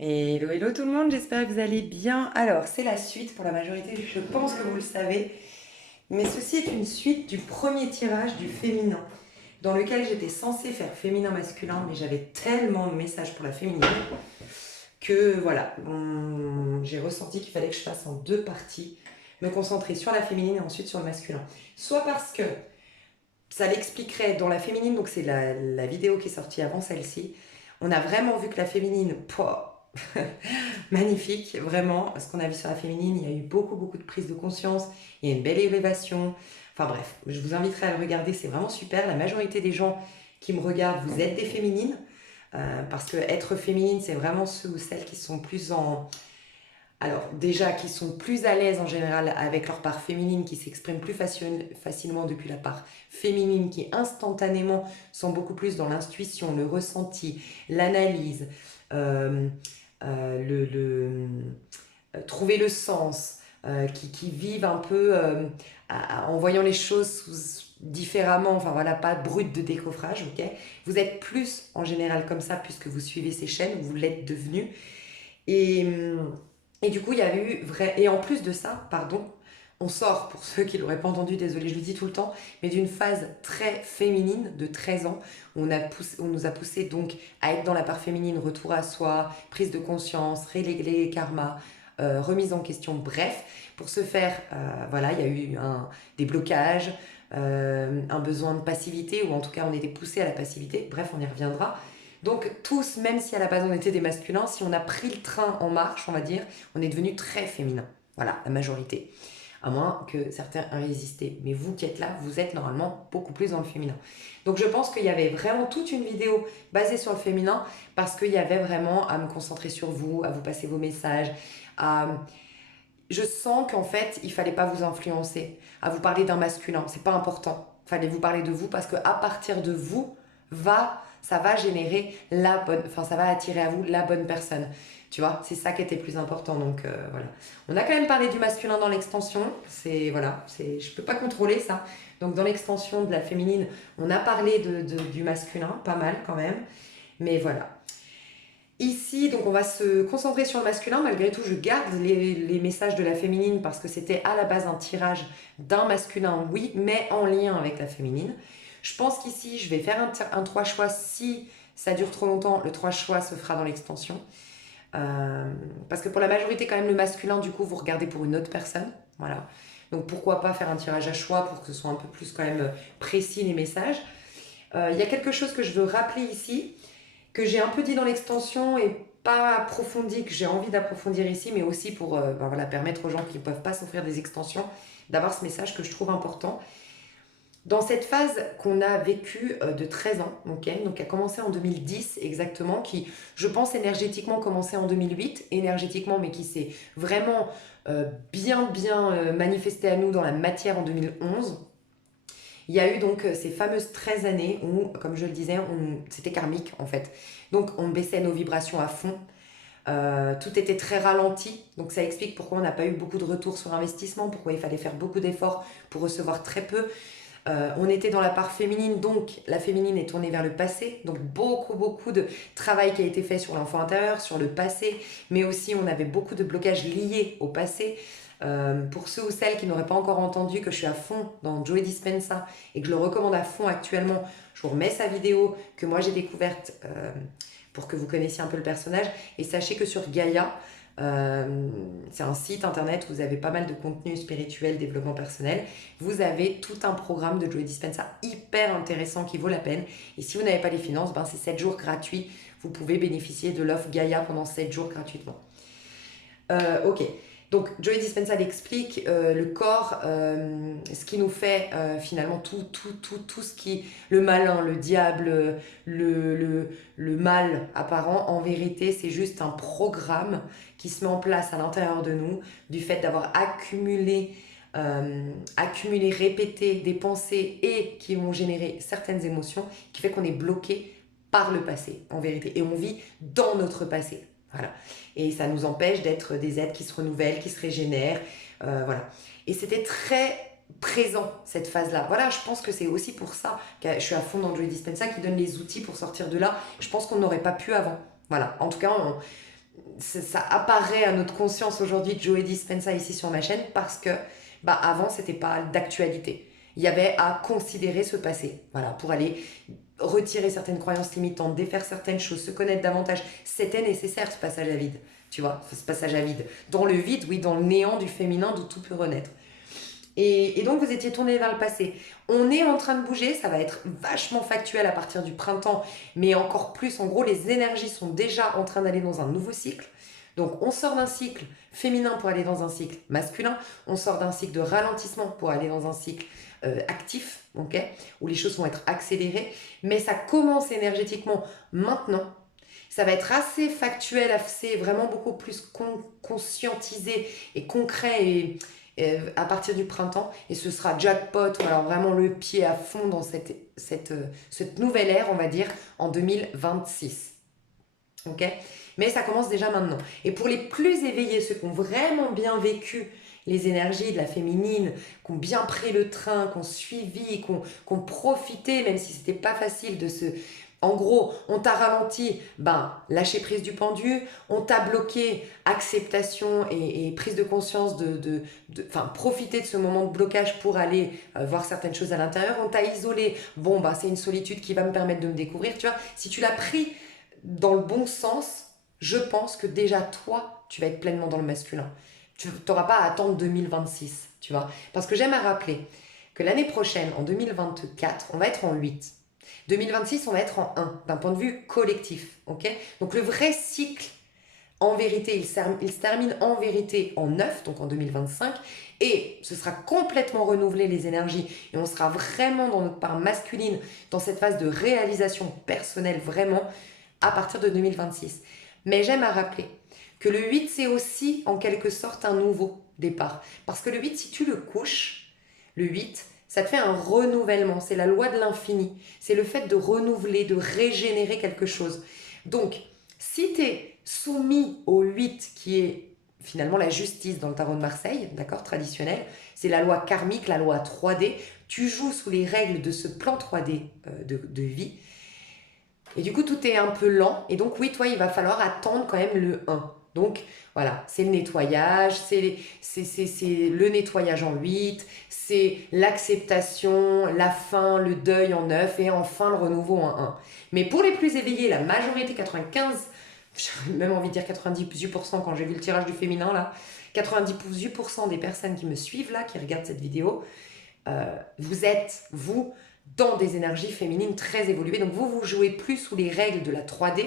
Hello, hello tout le monde, j'espère que vous allez bien. Alors, c'est la suite pour la majorité, je pense que vous le savez, mais ceci est une suite du premier tirage du féminin, dans lequel j'étais censée faire féminin-masculin, mais j'avais tellement de messages pour la féminine que voilà, j'ai ressenti qu'il fallait que je fasse en deux parties, me concentrer sur la féminine et ensuite sur le masculin. Soit parce que ça l'expliquerait dans la féminine, donc c'est la vidéo qui est sortie avant celle-ci, on a vraiment vu que la féminine, pouah, magnifique, vraiment. Ce qu'on a vu sur la féminine, il y a eu beaucoup, beaucoup de prise de conscience. Il y a une belle élévation. Enfin bref, je vous inviterai à le regarder, c'est vraiment super. La majorité des gens qui me regardent, vous êtes des féminines. Parce que être féminine, c'est vraiment ceux ou celles qui sont plus en... Alors déjà, qui sont plus à l'aise en général avec leur part féminine, qui s'expriment plus facilement depuis la part féminine, qui instantanément sont beaucoup plus dans l'intuition, le ressenti, l'analyse, euh, trouver le sens, qui vivent un peu en voyant les choses différemment, enfin voilà, pas brut de décoffrage, ok. Vous êtes plus en général comme ça puisque vous suivez ces chaînes, vous l'êtes devenu. Et, et du coup, il y avait eu vrai. Et en plus de ça, pardon, on sort, pour ceux qui ne l'auraient pas entendu, désolé, je le dis tout le temps, mais d'une phase très féminine de 13 ans. On nous a poussé donc à être dans la part féminine, retour à soi, prise de conscience, régler les karmas, remise en question, bref. Pour ce faire, voilà, il y a eu des blocages, un besoin de passivité, ou en tout cas on était poussé à la passivité, bref, on y reviendra. Donc tous, même si à la base on était des masculins, si on a pris le train en marche, on va dire, on est devenu très féminin. Voilà, la majorité. À moins que certains aient résisté. Mais vous qui êtes là, vous êtes normalement beaucoup plus dans le féminin. Donc je pense qu'il y avait vraiment toute une vidéo basée sur le féminin parce qu'il y avait vraiment à me concentrer sur vous, à vous passer vos messages, à... Je sens qu'en fait, il fallait pas vous influencer, à vous parler d'un masculin, c'est pas important. Il fallait vous parler de vous parce que à partir de vous, ça va générer la bonne, enfin ça va attirer à vous la bonne personne. Tu vois, c'est ça qui était plus important. Donc voilà. On a quand même parlé du masculin dans l'extension. C'est voilà, je peux pas contrôler ça. Donc dans l'extension de la féminine, on a parlé du masculin, pas mal quand même. Mais voilà. Ici, donc on va se concentrer sur le masculin. Malgré tout, je garde les messages de la féminine parce que c'était à la base un tirage d'un masculin, oui, mais en lien avec la féminine. Je pense qu'ici, je vais faire un 3 choix. Si ça dure trop longtemps, le 3 choix se fera dans l'extension. Parce que pour la majorité, quand même, le masculin, du coup, vous regardez pour une autre personne. Voilà. Donc pourquoi pas faire un tirage à choix pour que ce soit un peu plus quand même précis les messages. Il y a quelque chose que je veux rappeler ici que j'ai un peu dit dans l'extension et pas approfondi, que j'ai envie d'approfondir ici, mais aussi pour ben voilà, permettre aux gens qui ne peuvent pas s'offrir des extensions d'avoir ce message que je trouve important. Dans cette phase qu'on a vécue de 13 ans, okay, donc qui a commencé en 2010 exactement, qui je pense énergétiquement commençait en 2008, énergétiquement, mais qui s'est vraiment bien manifesté à nous dans la matière en 2011. Il y a eu donc ces fameuses 13 années où, comme je le disais, c'était karmique en fait. Donc on baissait nos vibrations à fond. Tout était très ralenti. Donc ça explique pourquoi on n'a pas eu beaucoup de retours sur investissement, pourquoi il fallait faire beaucoup d'efforts pour recevoir très peu. On était dans la part féminine, donc la féminine est tournée vers le passé. Donc beaucoup de travail qui a été fait sur l'enfant intérieur, sur le passé, mais aussi on avait beaucoup de blocages liés au passé. Pour ceux ou celles qui n'auraient pas encore entendu que je suis à fond dans Joe Dispenza et que je le recommande à fond actuellement, je vous remets sa vidéo que moi j'ai découverte pour que vous connaissiez un peu le personnage. Et sachez que sur Gaïa, c'est un site internet où vous avez pas mal de contenu spirituel, développement personnel. Vous avez tout un programme de Joe Dispenza hyper intéressant qui vaut la peine. Et si vous n'avez pas les finances, ben c'est 7 jours gratuits. Vous pouvez bénéficier de l'offre Gaïa pendant 7 jours gratuitement. Ok. Donc Joe Dispenza l'explique, le corps, ce qui nous fait finalement tout ce qui... Le malin, le diable, le mal apparent, en vérité c'est juste un programme qui se met en place à l'intérieur de nous, du fait d'avoir accumulé, répété des pensées et qui vont générer certaines émotions, qui fait qu'on est bloqué par le passé en vérité. Et on vit dans notre passé. Voilà. Et ça nous empêche d'être des êtres qui se renouvellent, qui se régénèrent. Voilà. Et c'était très présent, cette phase-là. Voilà, je pense que c'est aussi pour ça que je suis à fond dans Joe Dispenza qui donne les outils pour sortir de là. Je pense qu'on n'aurait pas pu avant. Voilà. En tout cas, ça apparaît à notre conscience aujourd'hui, Joe Dispenza ici sur ma chaîne, parce que avant, c'était pas d'actualité. Il y avait à considérer ce passé, voilà, pour aller retirer certaines croyances limitantes, défaire certaines choses, se connaître davantage. C'était nécessaire ce passage à vide, tu vois, ce passage à vide. Dans le vide, oui, dans le néant du féminin d'où tout peut renaître. Et donc vous étiez tourné vers le passé. On est en train de bouger, ça va être vachement factuel à partir du printemps, mais encore plus, en gros, les énergies sont déjà en train d'aller dans un nouveau cycle. Donc on sort d'un cycle féminin pour aller dans un cycle masculin, on sort d'un cycle de ralentissement pour aller dans un cycle actif, ok, où les choses vont être accélérées, mais ça commence énergétiquement maintenant. Ça va être assez factuel, assez vraiment beaucoup plus conscientisé et concret à partir du printemps, et ce sera jackpot, ou alors vraiment le pied à fond dans cette nouvelle ère, on va dire, en 2026. Ok, mais ça commence déjà maintenant. Et pour les plus éveillés, ceux qui ont vraiment bien vécu les énergies de la féminine, qui ont bien pris le train, qui ont suivi, qui ont profité, même si c'était pas facile de se... En gros, on t'a ralenti, lâcher prise du pendu, on t'a bloqué, acceptation et prise de conscience profiter de ce moment de blocage pour aller voir certaines choses à l'intérieur, on t'a isolé, c'est une solitude qui va me permettre de me découvrir, tu vois. Si tu l'as pris dans le bon sens, je pense que déjà toi, tu vas être pleinement dans le masculin. Tu n'auras pas à attendre 2026, tu vois. Parce que j'aime à rappeler que l'année prochaine, en 2024, on va être en 8. 2026, on va être en 1, d'un point de vue collectif, ok. Donc le vrai cycle, en vérité, il se termine en vérité en 9, donc en 2025, et ce sera complètement renouvelé les énergies, et on sera vraiment dans notre part masculine, dans cette phase de réalisation personnelle, vraiment, à partir de 2026. Mais j'aime à rappeler que le 8, c'est aussi en quelque sorte un nouveau départ. Parce que le 8, si tu le couches, le 8, ça te fait un renouvellement. C'est la loi de l'infini. C'est le fait de renouveler, de régénérer quelque chose. Donc, si tu es soumis au 8, qui est finalement la justice dans le tarot de Marseille, d'accord, traditionnel, c'est la loi karmique, la loi 3D, tu joues sous les règles de ce plan 3D de vie. Et du coup, tout est un peu lent. Et donc, oui, toi, il va falloir attendre quand même le 1. Donc, voilà, c'est le nettoyage, c'est le nettoyage en 8, c'est l'acceptation, la fin, le deuil en 9 et enfin le renouveau en 1. Mais pour les plus éveillés, la majorité, 95, j'ai même envie de dire 98% quand j'ai vu le tirage du féminin là, 98% des personnes qui me suivent là, qui regardent cette vidéo, vous êtes, vous, dans des énergies féminines très évoluées. Donc vous jouez plus sous les règles de la 3D.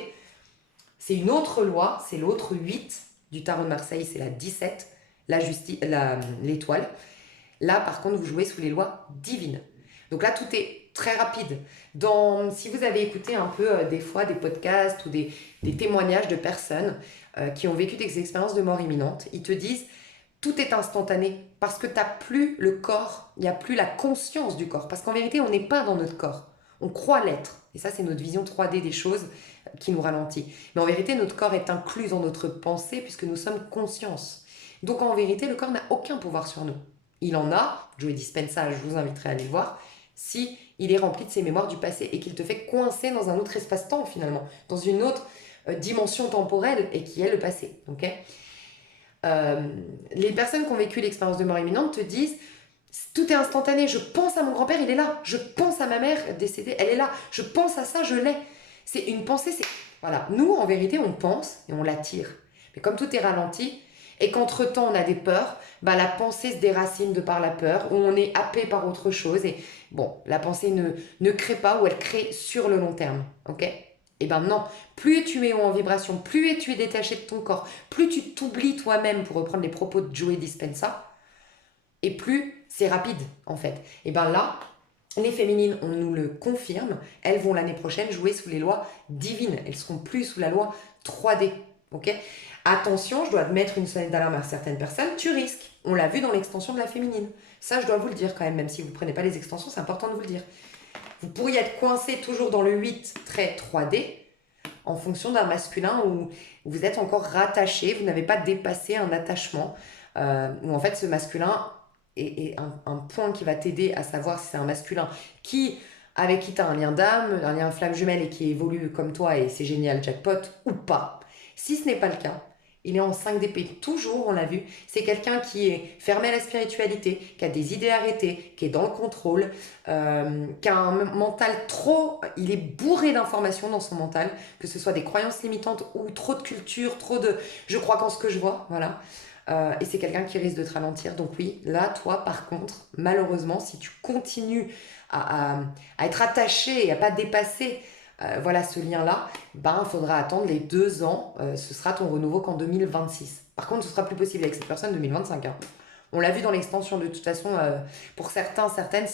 C'est une autre loi, c'est l'autre 8 du tarot de Marseille, c'est la 17, l'étoile. Là, par contre, vous jouez sous les lois divines. Donc là, tout est très rapide. Si vous avez écouté un peu des fois des podcasts ou des témoignages de personnes qui ont vécu des expériences de mort imminente, ils te disent tout est instantané parce que tu n'as plus le corps, il n'y a plus la conscience du corps. Parce qu'en vérité, on n'est pas dans notre corps. On croit l'être. Et ça, c'est notre vision 3D des choses qui nous ralentit. Mais en vérité, notre corps est inclus dans notre pensée puisque nous sommes conscience. Donc en vérité, le corps n'a aucun pouvoir sur nous. Il en a, Joe Dispenza, je vous inviterai à aller le voir, si il est rempli de ses mémoires du passé et qu'il te fait coincer dans un autre espace-temps finalement, dans une autre dimension temporelle et qui est le passé. Okay, les personnes qui ont vécu l'expérience de mort imminente te disent tout est instantané, je pense à mon grand-père, il est là, je pense à ma mère décédée, elle est là, je pense à ça, je l'ai. C'est une pensée, voilà. Nous, en vérité, on pense et on l'attire. Mais comme tout est ralenti et qu'entre-temps, on a des peurs, la pensée se déracine de par la peur ou on est happé par autre chose et la pensée ne crée pas ou elle crée sur le long terme, ok. Et non, plus tu es en vibration, plus tu es détaché de ton corps, plus tu t'oublies toi-même, pour reprendre les propos de Joe Dispenza, et plus c'est rapide en fait. Et là, les féminines, on nous le confirme, elles vont l'année prochaine jouer sous les lois divines. Elles seront plus sous la loi 3D. Ok. Attention, je dois mettre une sonnette d'alarme à certaines personnes, tu risques. On l'a vu dans l'extension de la féminine. Ça, je dois vous le dire quand même si vous ne prenez pas les extensions, c'est important de vous le dire. Vous pourriez être coincé toujours dans le 8 très 3D en fonction d'un masculin où vous êtes encore rattaché, vous n'avez pas dépassé un attachement, où en fait ce masculin est un point qui va t'aider à savoir si c'est un masculin avec qui tu as un lien d'âme, un lien flamme jumelle et qui évolue comme toi et c'est génial, jackpot, ou pas. Si ce n'est pas le cas, Il est en 5 d'épée, toujours, on l'a vu. C'est quelqu'un qui est fermé à la spiritualité, qui a des idées arrêtées, qui est dans le contrôle, qui a un mental trop... Il est bourré d'informations dans son mental, que ce soit des croyances limitantes ou trop de culture, trop de... Je crois qu'en ce que je vois, voilà. Et c'est quelqu'un qui risque de te ralentir. Donc oui, là, toi, par contre, malheureusement, si tu continues à être attaché et à pas dépasser voilà ce lien-là, ben, il faudra attendre les 2 ans. Ce sera ton renouveau qu'en 2026. Par contre, ce sera plus possible avec cette personne en 2025. Hein. On l'a vu dans l'extension, de toute façon, pour certains, certaines,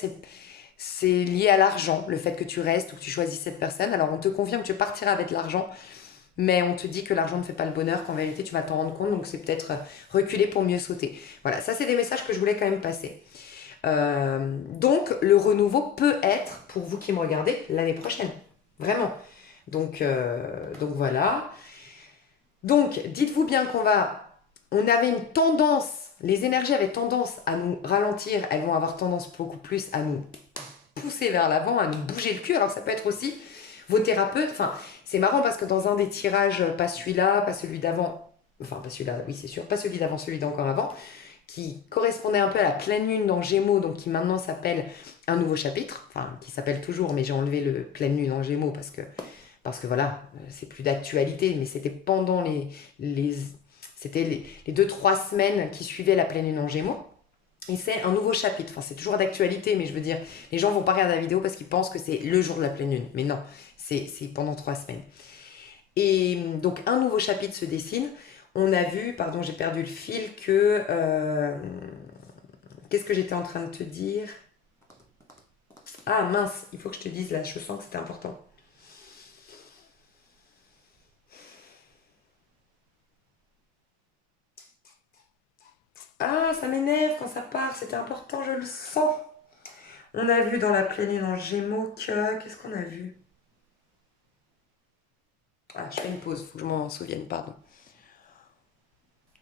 c'est lié à l'argent, le fait que tu restes ou que tu choisisses cette personne. Alors, on te confirme que tu partiras avec l'argent, mais on te dit que l'argent ne fait pas le bonheur, qu'en vérité, tu vas t'en rendre compte, donc c'est peut-être reculer pour mieux sauter. Voilà, ça, c'est des messages que je voulais quand même passer. Donc, le renouveau peut être, pour vous qui me regardez, l'année prochaine. Vraiment. Donc voilà. Donc, dites-vous bien on avait une tendance, les énergies avaient tendance à nous ralentir, elles vont avoir tendance beaucoup plus à nous pousser vers l'avant, à nous bouger le cul. Alors ça peut être aussi vos thérapeutes. Enfin, c'est marrant parce que dans un des tirages, pas celui-là, pas celui d'avant, enfin pas celui-là, oui c'est sûr, pas celui d'avant, celui d'encore avant, qui correspondait un peu à la pleine lune dans Gémeaux, donc qui maintenant s'appelle un nouveau chapitre, enfin qui s'appelle toujours, mais j'ai enlevé le pleine lune en Gémeaux parce que voilà, c'est plus d'actualité, mais c'était pendant c'était les 2-3 semaines qui suivaient la pleine lune en Gémeaux. Et c'est un nouveau chapitre. Enfin, c'est toujours d'actualité, mais je veux dire, les gens vont pas regarder la vidéo parce qu'ils pensent que c'est le jour de la pleine lune. Mais non, c'est pendant 3 semaines. Et donc, un nouveau chapitre se dessine. On a vu, pardon, j'ai perdu le fil, que... qu'est-ce que j'étais en train de te dire? Ah mince, il faut que je te dise là, je sens que c'était important. Ah, ça m'énerve quand ça part, c'était important, je le sens. On a vu dans la pleine lune en Gémeaux que... Qu'est-ce qu'on a vu? Ah, je fais une pause, faut que je m'en souvienne, pardon.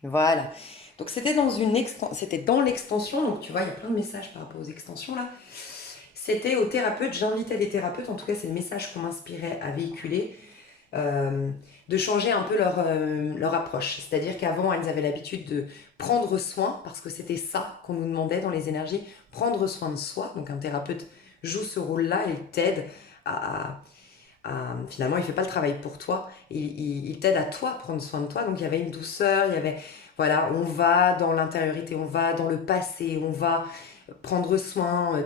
Voilà. Donc c'était dans l'extension, donc tu vois, il y a plein de messages par rapport aux extensions là. C'était aux thérapeutes, j'invitais les thérapeutes, en tout cas c'est le message qu'on m'inspirait à véhiculer, euh, de changer un peu leur approche. C'est-à-dire qu'avant, elles avaient l'habitude de prendre soin, parce que c'était ça qu'on nous demandait dans les énergies, prendre soin de soi. Donc un thérapeute joue ce rôle-là, il t'aide finalement, il ne fait pas le travail pour toi, il t'aide à toi, prendre soin de toi. Donc il y avait une douceur, il y avait, voilà, on va dans l'intériorité, on va dans le passé, on va prendre soin,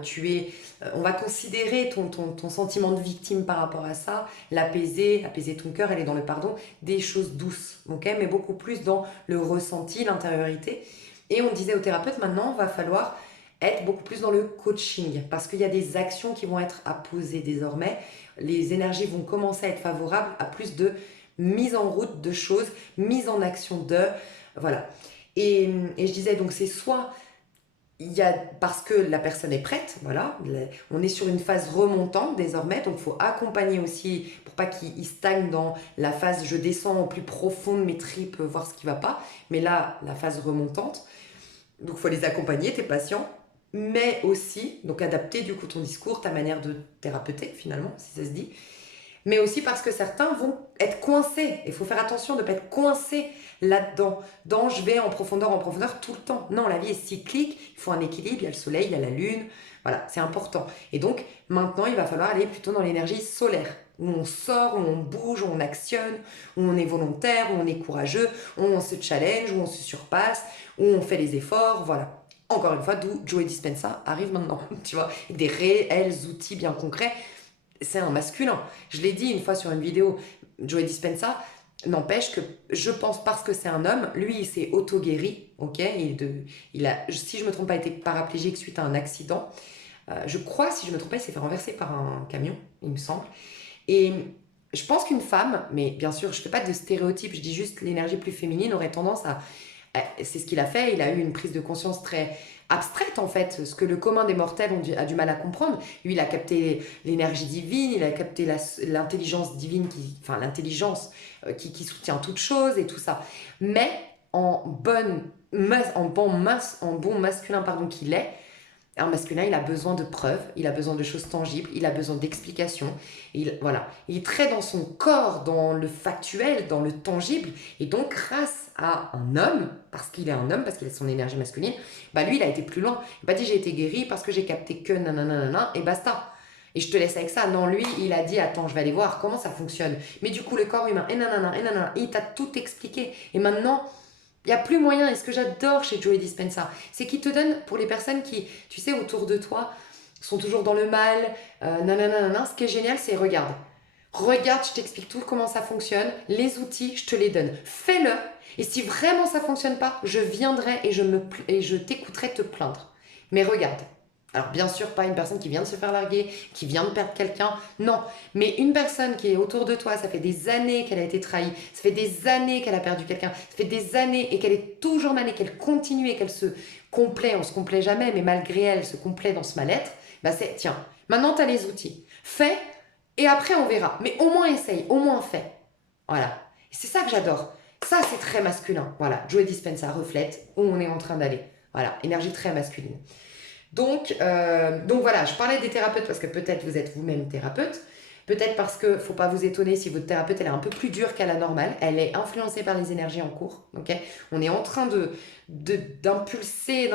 on va considérer ton sentiment de victime par rapport à ça, apaiser ton cœur, aller dans le pardon, des choses douces, ok, mais beaucoup plus dans le ressenti, l'intériorité. Et on disait au thérapeute, maintenant, il va falloir être beaucoup plus dans le coaching, parce qu'il y a des actions qui vont être à poser désormais. Les énergies vont commencer à être favorables à plus de mise en route de choses, mise en action de... Voilà. Et je disais, donc c'est soit il y a parce que la personne est prête, voilà, on est sur une phase remontante désormais, donc il faut accompagner aussi pour pas qu'il stagne dans la phase je descends au plus profond de mes tripes, voir ce qui va pas, mais là, la phase remontante, donc il faut les accompagner, tes patients, mais aussi, donc adapter du coup ton discours, ta manière de thérapeuter finalement, si ça se dit, mais aussi parce que certains vont être coincés. Il faut faire attention de ne pas être coincé là-dedans. Dans je vais en profondeur tout le temps. Non, la vie est cyclique, il faut un équilibre, il y a le soleil, il y a la lune. Voilà, c'est important. Et donc, maintenant, il va falloir aller plutôt dans l'énergie solaire, où on sort, où on bouge, où on actionne, où on est volontaire, où on est courageux, où on se challenge, où on se surpasse, où on fait les efforts, voilà. Encore une fois, d'où Joe Dispenza arrive maintenant, tu vois, avec des réels outils bien concrets. C'est un masculin. Je l'ai dit une fois sur une vidéo, Joey Dispenza, n'empêche que je pense parce que c'est un homme, lui il s'est auto-guéri, ok, il a, si je me trompe pas, été paraplégique suite à un accident. Je crois, si je me trompe pas, il s'est fait renverser par un camion, il me semble. Et je pense qu'une femme, mais bien sûr, je fais pas de stéréotype, je dis juste l'énergie plus féminine aurait tendance à c'est ce qu'il a fait, il a eu une prise de conscience très abstraite en fait, ce que le commun des mortels a du mal à comprendre. Lui, il a capté l'énergie divine, il a capté l'intelligence divine, enfin l'intelligence qui soutient toute chose et tout ça. Mais en bon masculin pardon qu'il est, Un masculin, il a besoin de preuves, il a besoin de choses tangibles, il a besoin d'explications. Voilà. Il est très dans son corps, dans le factuel, dans le tangible. Et donc, grâce à un homme, parce qu'il est un homme, parce qu'il a son énergie masculine, bah lui, il a été plus loin. Il n'a pas dit j'ai été guéri parce que j'ai capté que nanana, et basta. Et je te laisse avec ça. Non, lui, il a dit attends, je vais aller voir comment ça fonctionne. Mais du coup, le corps humain, et nanana, il t'a tout expliqué. Et maintenant, il n'y a plus moyen. Et ce que j'adore chez Joe Dispenza, c'est qu'il te donne, pour les personnes qui, tu sais, autour de toi, sont toujours dans le mal, nanana, ce qui est génial, c'est regarde. Regarde, je t'explique tout comment ça fonctionne. Les outils, je te les donne. Fais-le. Et si vraiment ça ne fonctionne pas, je viendrai et je t'écouterai te plaindre. Mais regarde. Alors bien sûr, pas une personne qui vient de se faire larguer, qui vient de perdre quelqu'un, non. Mais une personne qui est autour de toi, ça fait des années qu'elle a été trahie, ça fait des années qu'elle a perdu quelqu'un, ça fait des années et qu'elle est toujours mal et qu'elle continue et qu'elle se complaît, on se complaît jamais, mais malgré elle, se complaît dans ce mal-être, bah c'est, tiens, maintenant tu as les outils, fais et après on verra. Mais au moins essaye, au moins fais. Voilà. C'est ça que j'adore. Ça, c'est très masculin. Voilà, Joe Dispenza reflète où on est en train d'aller. Voilà, énergie très masculine. Donc voilà, je parlais des thérapeutes parce que peut-être vous êtes vous-même thérapeute. Peut-être parce que, faut pas vous étonner si votre thérapeute elle est un peu plus dure qu'à la normale. Elle est influencée par les énergies en cours. Ok, on est en train d'impulser,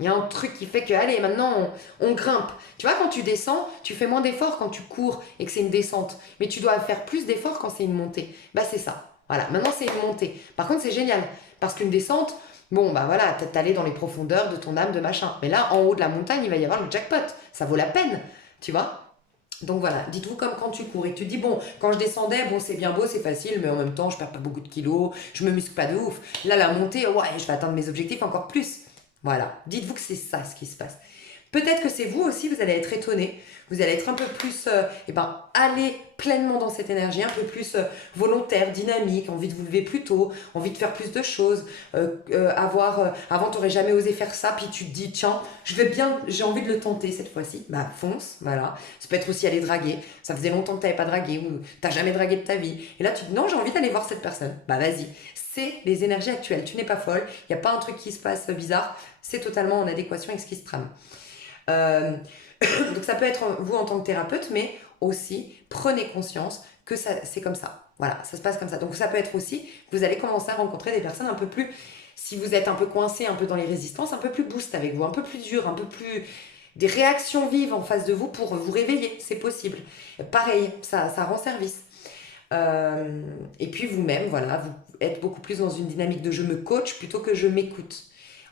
il y a un truc qui fait que, allez, maintenant on grimpe. Tu vois, quand tu descends, tu fais moins d'efforts quand tu cours et que c'est une descente. Mais tu dois faire plus d'efforts quand c'est une montée. Bah, c'est ça. Voilà, maintenant c'est une montée. Par contre, c'est génial. Parce qu'une descente, bon, bah voilà, t'es allé dans les profondeurs de ton âme, de machin. Mais là, en haut de la montagne, il va y avoir le jackpot. Ça vaut la peine. Tu vois? Donc voilà, dites-vous comme quand tu cours et tu te dis, bon, quand je descendais, bon, c'est bien beau, c'est facile, mais en même temps, je perds pas beaucoup de kilos, je me muscle pas de ouf. Là, la montée, ouais, je vais atteindre mes objectifs encore plus. Voilà, dites-vous que c'est ça ce qui se passe. Peut-être que c'est vous aussi, vous allez être étonné, vous allez être un peu plus, aller pleinement dans cette énergie, un peu plus volontaire, dynamique, envie de vous lever plus tôt, envie de faire plus de choses, avant tu n'aurais jamais osé faire ça, puis tu te dis tiens, j'ai envie de le tenter cette fois-ci, bah fonce, voilà. Ça peut être aussi aller draguer, ça faisait longtemps que tu n'avais pas dragué ou tu n'as jamais dragué de ta vie, et là tu te dis non, j'ai envie d'aller voir cette personne, bah vas-y. C'est les énergies actuelles, tu n'es pas folle, il n'y a pas un truc qui se passe bizarre, c'est totalement en adéquation avec ce qui se trame. Euh, donc ça peut être vous en tant que thérapeute, mais aussi prenez conscience que c'est comme ça. Voilà, ça se passe comme ça. Donc ça peut être aussi que vous allez commencer à rencontrer des personnes un peu plus, si vous êtes un peu coincé, un peu dans les résistances, un peu plus boost avec vous, un peu plus dur, un peu plus des réactions vives en face de vous pour vous réveiller, c'est possible. Pareil, ça rend service. Et puis vous-même, voilà, vous êtes beaucoup plus dans une dynamique de je me coach plutôt que je m'écoute.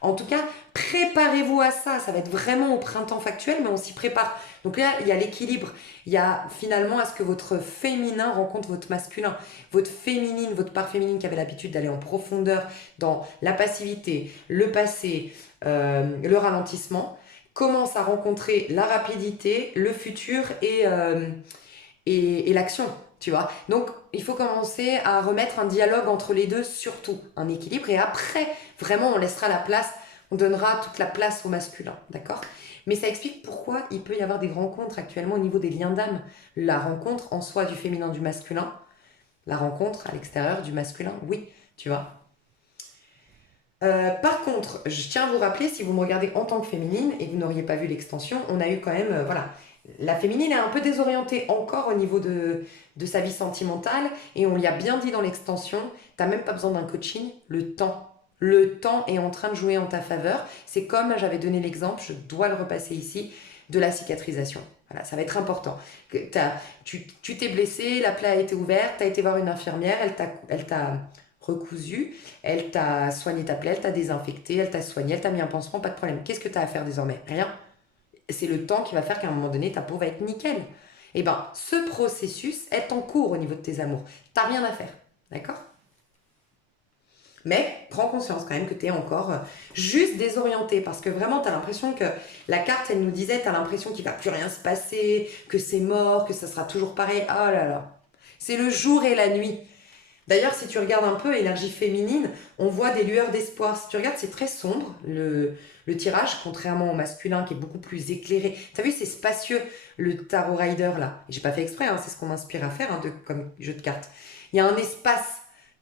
En tout cas, préparez-vous à ça. Ça va être vraiment au printemps factuel, mais on s'y prépare. Donc là, il y a l'équilibre. Il y a finalement à ce que votre féminin rencontre votre masculin. Votre féminine, votre part féminine qui avait l'habitude d'aller en profondeur dans la passivité, le passé, le ralentissement, commence à rencontrer la rapidité, le futur et l'action. Tu vois. Donc, il faut commencer à remettre un dialogue entre les deux, surtout un équilibre. Et après, vraiment, on laissera la place, on donnera toute la place au masculin. D'accord? Mais ça explique pourquoi il peut y avoir des rencontres actuellement au niveau des liens d'âme. La rencontre en soi du féminin, du masculin. La rencontre à l'extérieur du masculin, oui, tu vois. Par contre, je tiens à vous rappeler, si vous me regardez en tant que féminine et que vous n'auriez pas vu l'extension, on a eu quand même, voilà, la féminine est un peu désorientée encore au niveau de sa vie sentimentale et on lui a bien dit dans l'extension, t'as même pas besoin d'un coaching, le temps. Le temps est en train de jouer en ta faveur. C'est comme j'avais donné l'exemple, je dois le repasser ici, de la cicatrisation. Voilà, ça va être important. Tu t'es blessé, la plaie a été ouverte, tu as été voir une infirmière, elle t'a recousu, elle t'a soigné ta plaie, elle t'a désinfecté, elle t'a soigné, elle t'a mis un pansement, pas de problème. Qu'est-ce que tu as à faire désormais? Rien. C'est le temps qui va faire qu'à un moment donné, ta peau va être nickel. Et bien, ce processus est en cours au niveau de tes amours. T'as rien à faire. D'accord? Mais prends conscience quand même que tu es encore juste désorienté parce que vraiment tu as l'impression que la carte elle nous disait, tu as l'impression qu'il va plus rien se passer, que c'est mort, que ça sera toujours pareil. Oh là là, c'est le jour et la nuit. D'ailleurs, si tu regardes un peu énergie féminine, on voit des lueurs d'espoir. Si tu regardes, c'est très sombre, le tirage, contrairement au masculin qui est beaucoup plus éclairé. Tu as vu, c'est spacieux, le tarot rider là. J'ai pas fait exprès, hein, c'est ce qu'on m'inspire à faire comme jeu de cartes. Il y a un espace,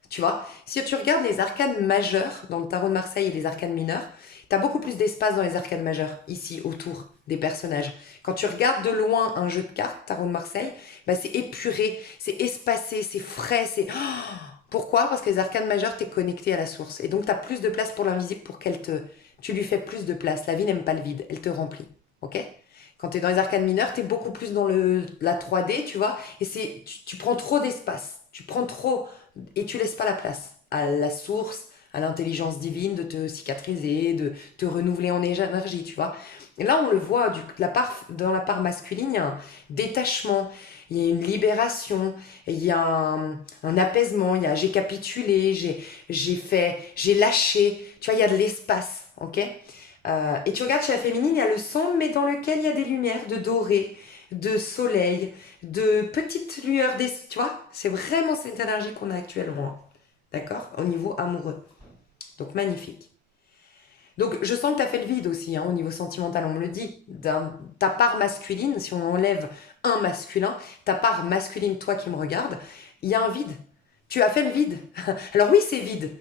tu vois. Si tu regardes les arcanes majeures dans le tarot de Marseille et les arcanes mineures, Tu as beaucoup plus d'espace dans les arcades majeures, ici, autour des personnages. Quand tu regardes de loin un jeu de cartes, Tarot de Marseille, bah, c'est épuré, c'est espacé, c'est frais, c'est... Oh, pourquoi? Parce que les arcades majeures, tu es connecté à la source. Et donc, tu as plus de place pour l'invisible pour qu'elle te... Tu lui fais plus de place. La vie n'aime pas le vide, elle te remplit. Ok? Quand tu es dans les arcades mineures, tu es beaucoup plus dans la 3D, tu vois, et tu prends trop d'espace. Tu prends trop... Et tu laisses pas la place à la source, à l'intelligence divine de te cicatriser, de te renouveler en énergie, tu vois. Et là, on le voit, dans la part masculine, il y a un détachement, il y a une libération, il y a un apaisement, il y a j'ai capitulé, j'ai lâché, tu vois, il y a de l'espace, ok. Et tu regardes chez la féminine, il y a le sang, mais dans lequel il y a des lumières, de doré, de soleil, de petites lueurs, tu vois, c'est vraiment cette énergie qu'on a actuellement, d'accord, au niveau amoureux. Donc magnifique. Donc je sens que tu as fait le vide aussi au niveau sentimental, on me le dit. Ta part masculine, si on enlève un masculin, ta part masculine, toi qui me regardes, il y a un vide. Tu as fait le vide. Alors oui, c'est vide,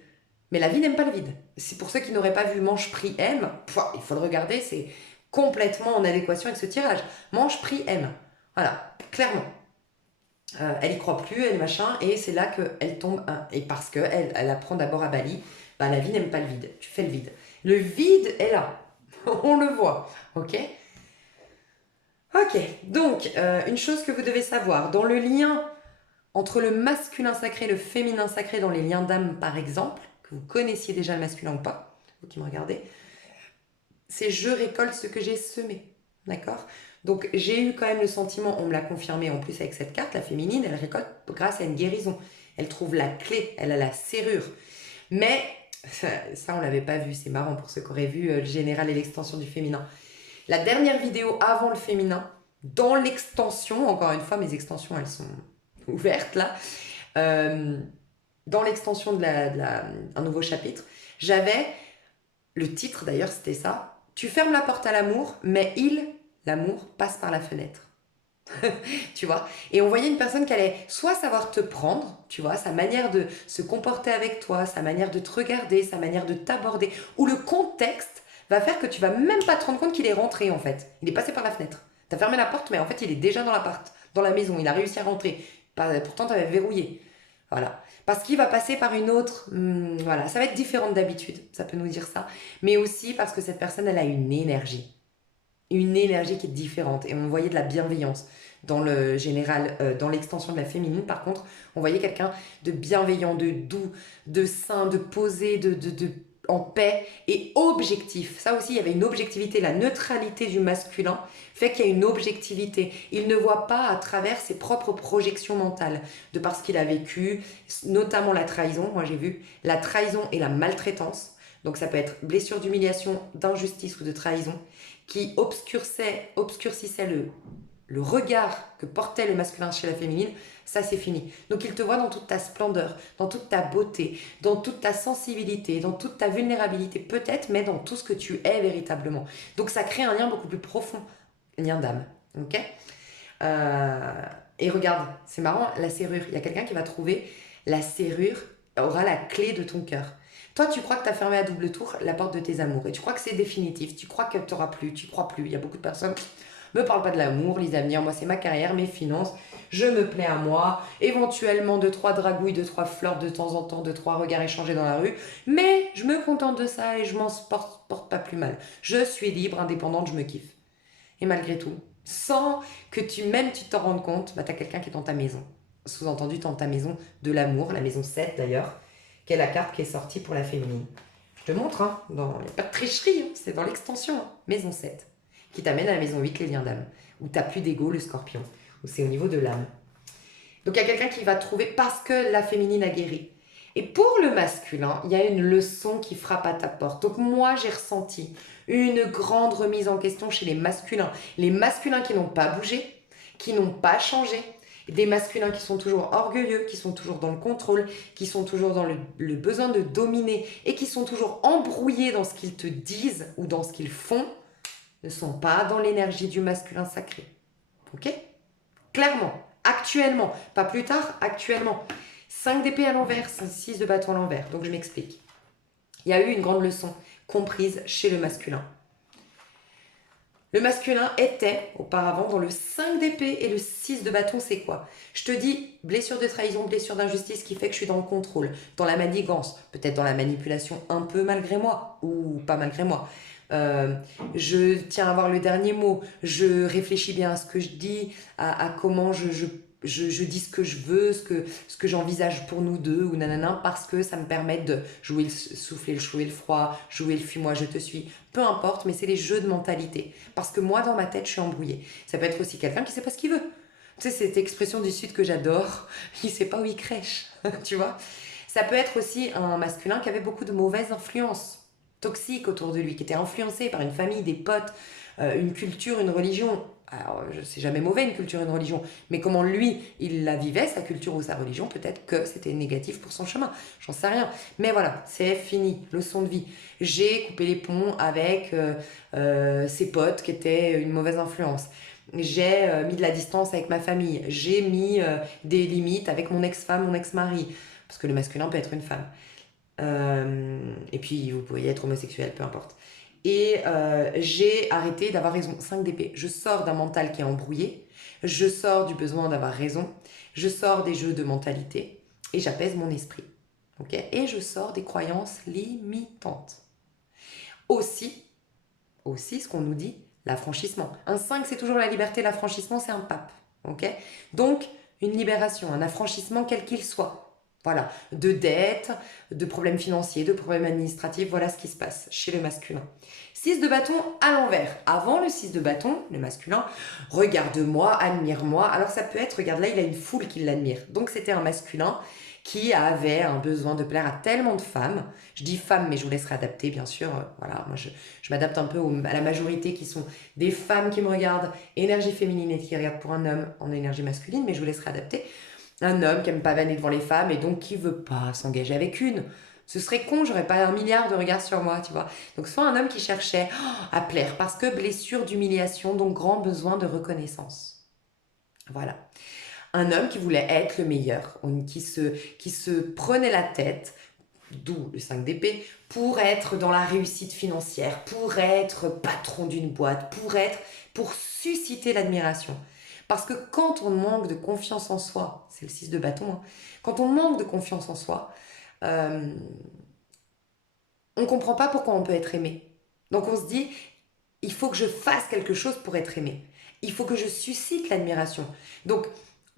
mais la vie n'aime pas le vide. C'est pour ceux qui n'auraient pas vu Manche Prix M, il faut le regarder, c'est complètement en adéquation avec ce tirage. Manche Prix M. Voilà, clairement. Elle y croit plus, elle machin, et c'est là qu'elle tombe, et parce qu'elle apprend d'abord à Bali, bah, la vie n'aime pas le vide, tu fais le vide. Le vide est là, on le voit, ok. Ok, donc une chose que vous devez savoir, dans le lien entre le masculin sacré et le féminin sacré, dans les liens d'âme par exemple, que vous connaissiez déjà le masculin ou pas, vous qui me regardez, c'est je récolte ce que j'ai semé, d'accord. Donc j'ai eu quand même le sentiment, on me l'a confirmé en plus avec cette carte, la féminine, elle récolte grâce à une guérison. Elle trouve la clé, elle a la serrure. Mais ça on l'avait pas vu, c'est marrant pour ceux qui auraient vu le général et l'extension du féminin. La dernière vidéo avant le féminin, dans l'extension, encore une fois mes extensions elles sont ouvertes là, dans l'extension un nouveau chapitre, j'avais, le titre d'ailleurs c'était ça, tu fermes la porte à l'amour, mais l'amour, passe par la fenêtre. Tu vois. Et on voyait une personne qui allait soit savoir te prendre, tu vois, sa manière de se comporter avec toi, sa manière de te regarder, sa manière de t'aborder, ou le contexte va faire que tu vas même pas te rendre compte qu'il est rentré en fait. Il est passé par la fenêtre. T'as fermé la porte, mais en fait il est déjà dans l'appart, dans la maison, il a réussi à rentrer. Pourtant t'avais verrouillé. Voilà. Parce qu'il va passer par une autre... voilà, ça va être différent d'habitude, ça peut nous dire ça. Mais aussi parce que cette personne, elle a une énergie. Une énergie qui est différente. Et on voyait de la bienveillance. Dans le général, dans l'extension de la féminine, par contre, on voyait quelqu'un de bienveillant, de doux, de sain, de posé, en paix et objectif. Ça aussi, il y avait une objectivité. La neutralité du masculin fait qu'il y a une objectivité. Il ne voit pas à travers ses propres projections mentales, de par ce qu'il a vécu, notamment la trahison. Moi, j'ai vu la trahison et la maltraitance. Donc ça peut être blessure d'humiliation, d'injustice ou de trahison qui obscurcissait le regard que portait le masculin chez la féminine, ça c'est fini. Donc il te voit dans toute ta splendeur, dans toute ta beauté, dans toute ta sensibilité, dans toute ta vulnérabilité peut-être, mais dans tout ce que tu es véritablement. Donc ça crée un lien beaucoup plus profond, un lien d'âme. Ok. Et regarde, c'est marrant, la serrure. Il y a quelqu'un qui va trouver la serrure, aura la clé de ton cœur. Toi, tu crois que tu as fermé à double tour la porte de tes amours et tu crois que c'est définitif, tu crois que tu n'auras plus, tu crois plus. Il y a beaucoup de personnes me parle pas de l'amour, les avenirs, moi c'est ma carrière, mes finances, je me plais à moi, éventuellement 2-3 dragouilles, 2-3 fleurs de temps en temps, 2-3 regards échangés dans la rue, mais je me contente de ça et je m'en porte pas plus mal. Je suis libre, indépendante, je me kiffe. Et malgré tout, sans que tu t'en rendes compte, bah, tu as quelqu'un qui est dans ta maison. Sous-entendu, dans ta maison de l'amour, la maison 7 d'ailleurs, qui est la carte qui est sortie pour la féminine. Je te montre, il n'y a pas de tricherie, c'est dans l'extension, maison 7 qui t'amène à la maison 8, les liens d'âme, où tu n'as plus d'ego, le scorpion, où c'est au niveau de l'âme. Donc il y a quelqu'un qui va te trouver parce que la féminine a guéri. Et pour le masculin, il y a une leçon qui frappe à ta porte. Donc moi, j'ai ressenti une grande remise en question chez les masculins. Les masculins qui n'ont pas bougé, qui n'ont pas changé. Des masculins qui sont toujours orgueilleux, qui sont toujours dans le contrôle, qui sont toujours dans le besoin de dominer et qui sont toujours embrouillés dans ce qu'ils te disent ou dans ce qu'ils font, ne sont pas dans l'énergie du masculin sacré. Ok? Clairement, actuellement, pas plus tard, actuellement. 5 d'épée à l'envers, 6 de bâton à l'envers. Donc je m'explique. Il y a eu une grande leçon comprise chez le masculin. Le masculin était auparavant dans le 5 d'épée et le 6 de bâton, c'est quoi? Je te dis blessure de trahison, blessure d'injustice qui fait que je suis dans le contrôle, dans la manigance, peut-être dans la manipulation un peu malgré moi ou pas malgré moi. Euh, je tiens à avoir le dernier mot, je réfléchis bien à ce que je dis, à comment je dis ce que je veux, ce que j'envisage pour nous deux ou nanana, parce que ça me permet de jouer le souffler le chaud et le froid, jouer le fuis-moi, je te suis, peu importe, mais c'est les jeux de mentalité. Parce que moi, dans ma tête, je suis embrouillée. Ça peut être aussi quelqu'un qui sait pas ce qu'il veut. Tu sais, cette expression du Sud que j'adore, il sait pas où il crèche, tu vois. Ça peut être aussi un masculin qui avait beaucoup de mauvaises influences toxiques autour de lui, qui était influencé par une famille, des potes, une culture, une religion. Alors, c'est jamais mauvais une culture, une religion, mais comment lui, il la vivait, sa culture ou sa religion, peut-être que c'était négatif pour son chemin. J'en sais rien. Mais voilà, c'est fini, leçon de vie. J'ai coupé les ponts avec ses potes qui étaient une mauvaise influence. J'ai mis de la distance avec ma famille. J'ai mis des limites avec mon ex-femme, mon ex-mari. Parce que le masculin peut être une femme. Et puis, vous pouvez être homosexuel, peu importe. Et j'ai arrêté d'avoir raison. 5 d'épée. Je sors d'un mental qui est embrouillé. Je sors du besoin d'avoir raison. Je sors des jeux de mentalité. Et j'apaise mon esprit. Okay, et je sors des croyances limitantes. Aussi, ce qu'on nous dit, l'affranchissement. Un 5, c'est toujours la liberté. L'affranchissement, c'est un pape. Okay, donc, une libération, un affranchissement quel qu'il soit. Voilà, de dettes, de problèmes financiers, de problèmes administratifs, voilà ce qui se passe chez le masculin. 6 de bâton à l'envers. Avant le 6 de bâton, le masculin, regarde-moi, admire-moi. Alors ça peut être, regarde là, il a une foule qui l'admire. Donc c'était un masculin qui avait un besoin de plaire à tellement de femmes. Je dis femmes, mais je vous laisserai adapter, bien sûr. Voilà, moi je m'adapte un peu à la majorité qui sont des femmes qui me regardent, énergie féminine et qui regardent pour un homme en énergie masculine, mais je vous laisserai adapter. Un homme qui aime pas vanner devant les femmes et donc qui veut pas s'engager avec une. Ce serait con, j'aurais pas 1 milliard de regards sur moi, tu vois. Donc soit un homme qui cherchait à plaire parce que blessure d'humiliation, donc grand besoin de reconnaissance. Voilà. Un homme qui voulait être le meilleur, qui se prenait la tête, d'où le 5 d'épée, pour être dans la réussite financière, pour être patron d'une boîte, pour susciter l'admiration. Parce que quand on manque de confiance en soi, c'est le 6 de bâton, hein, quand on manque de confiance en soi, euh, on ne comprend pas pourquoi on peut être aimé. Donc on se dit, il faut que je fasse quelque chose pour être aimé. Il faut que je suscite l'admiration. Donc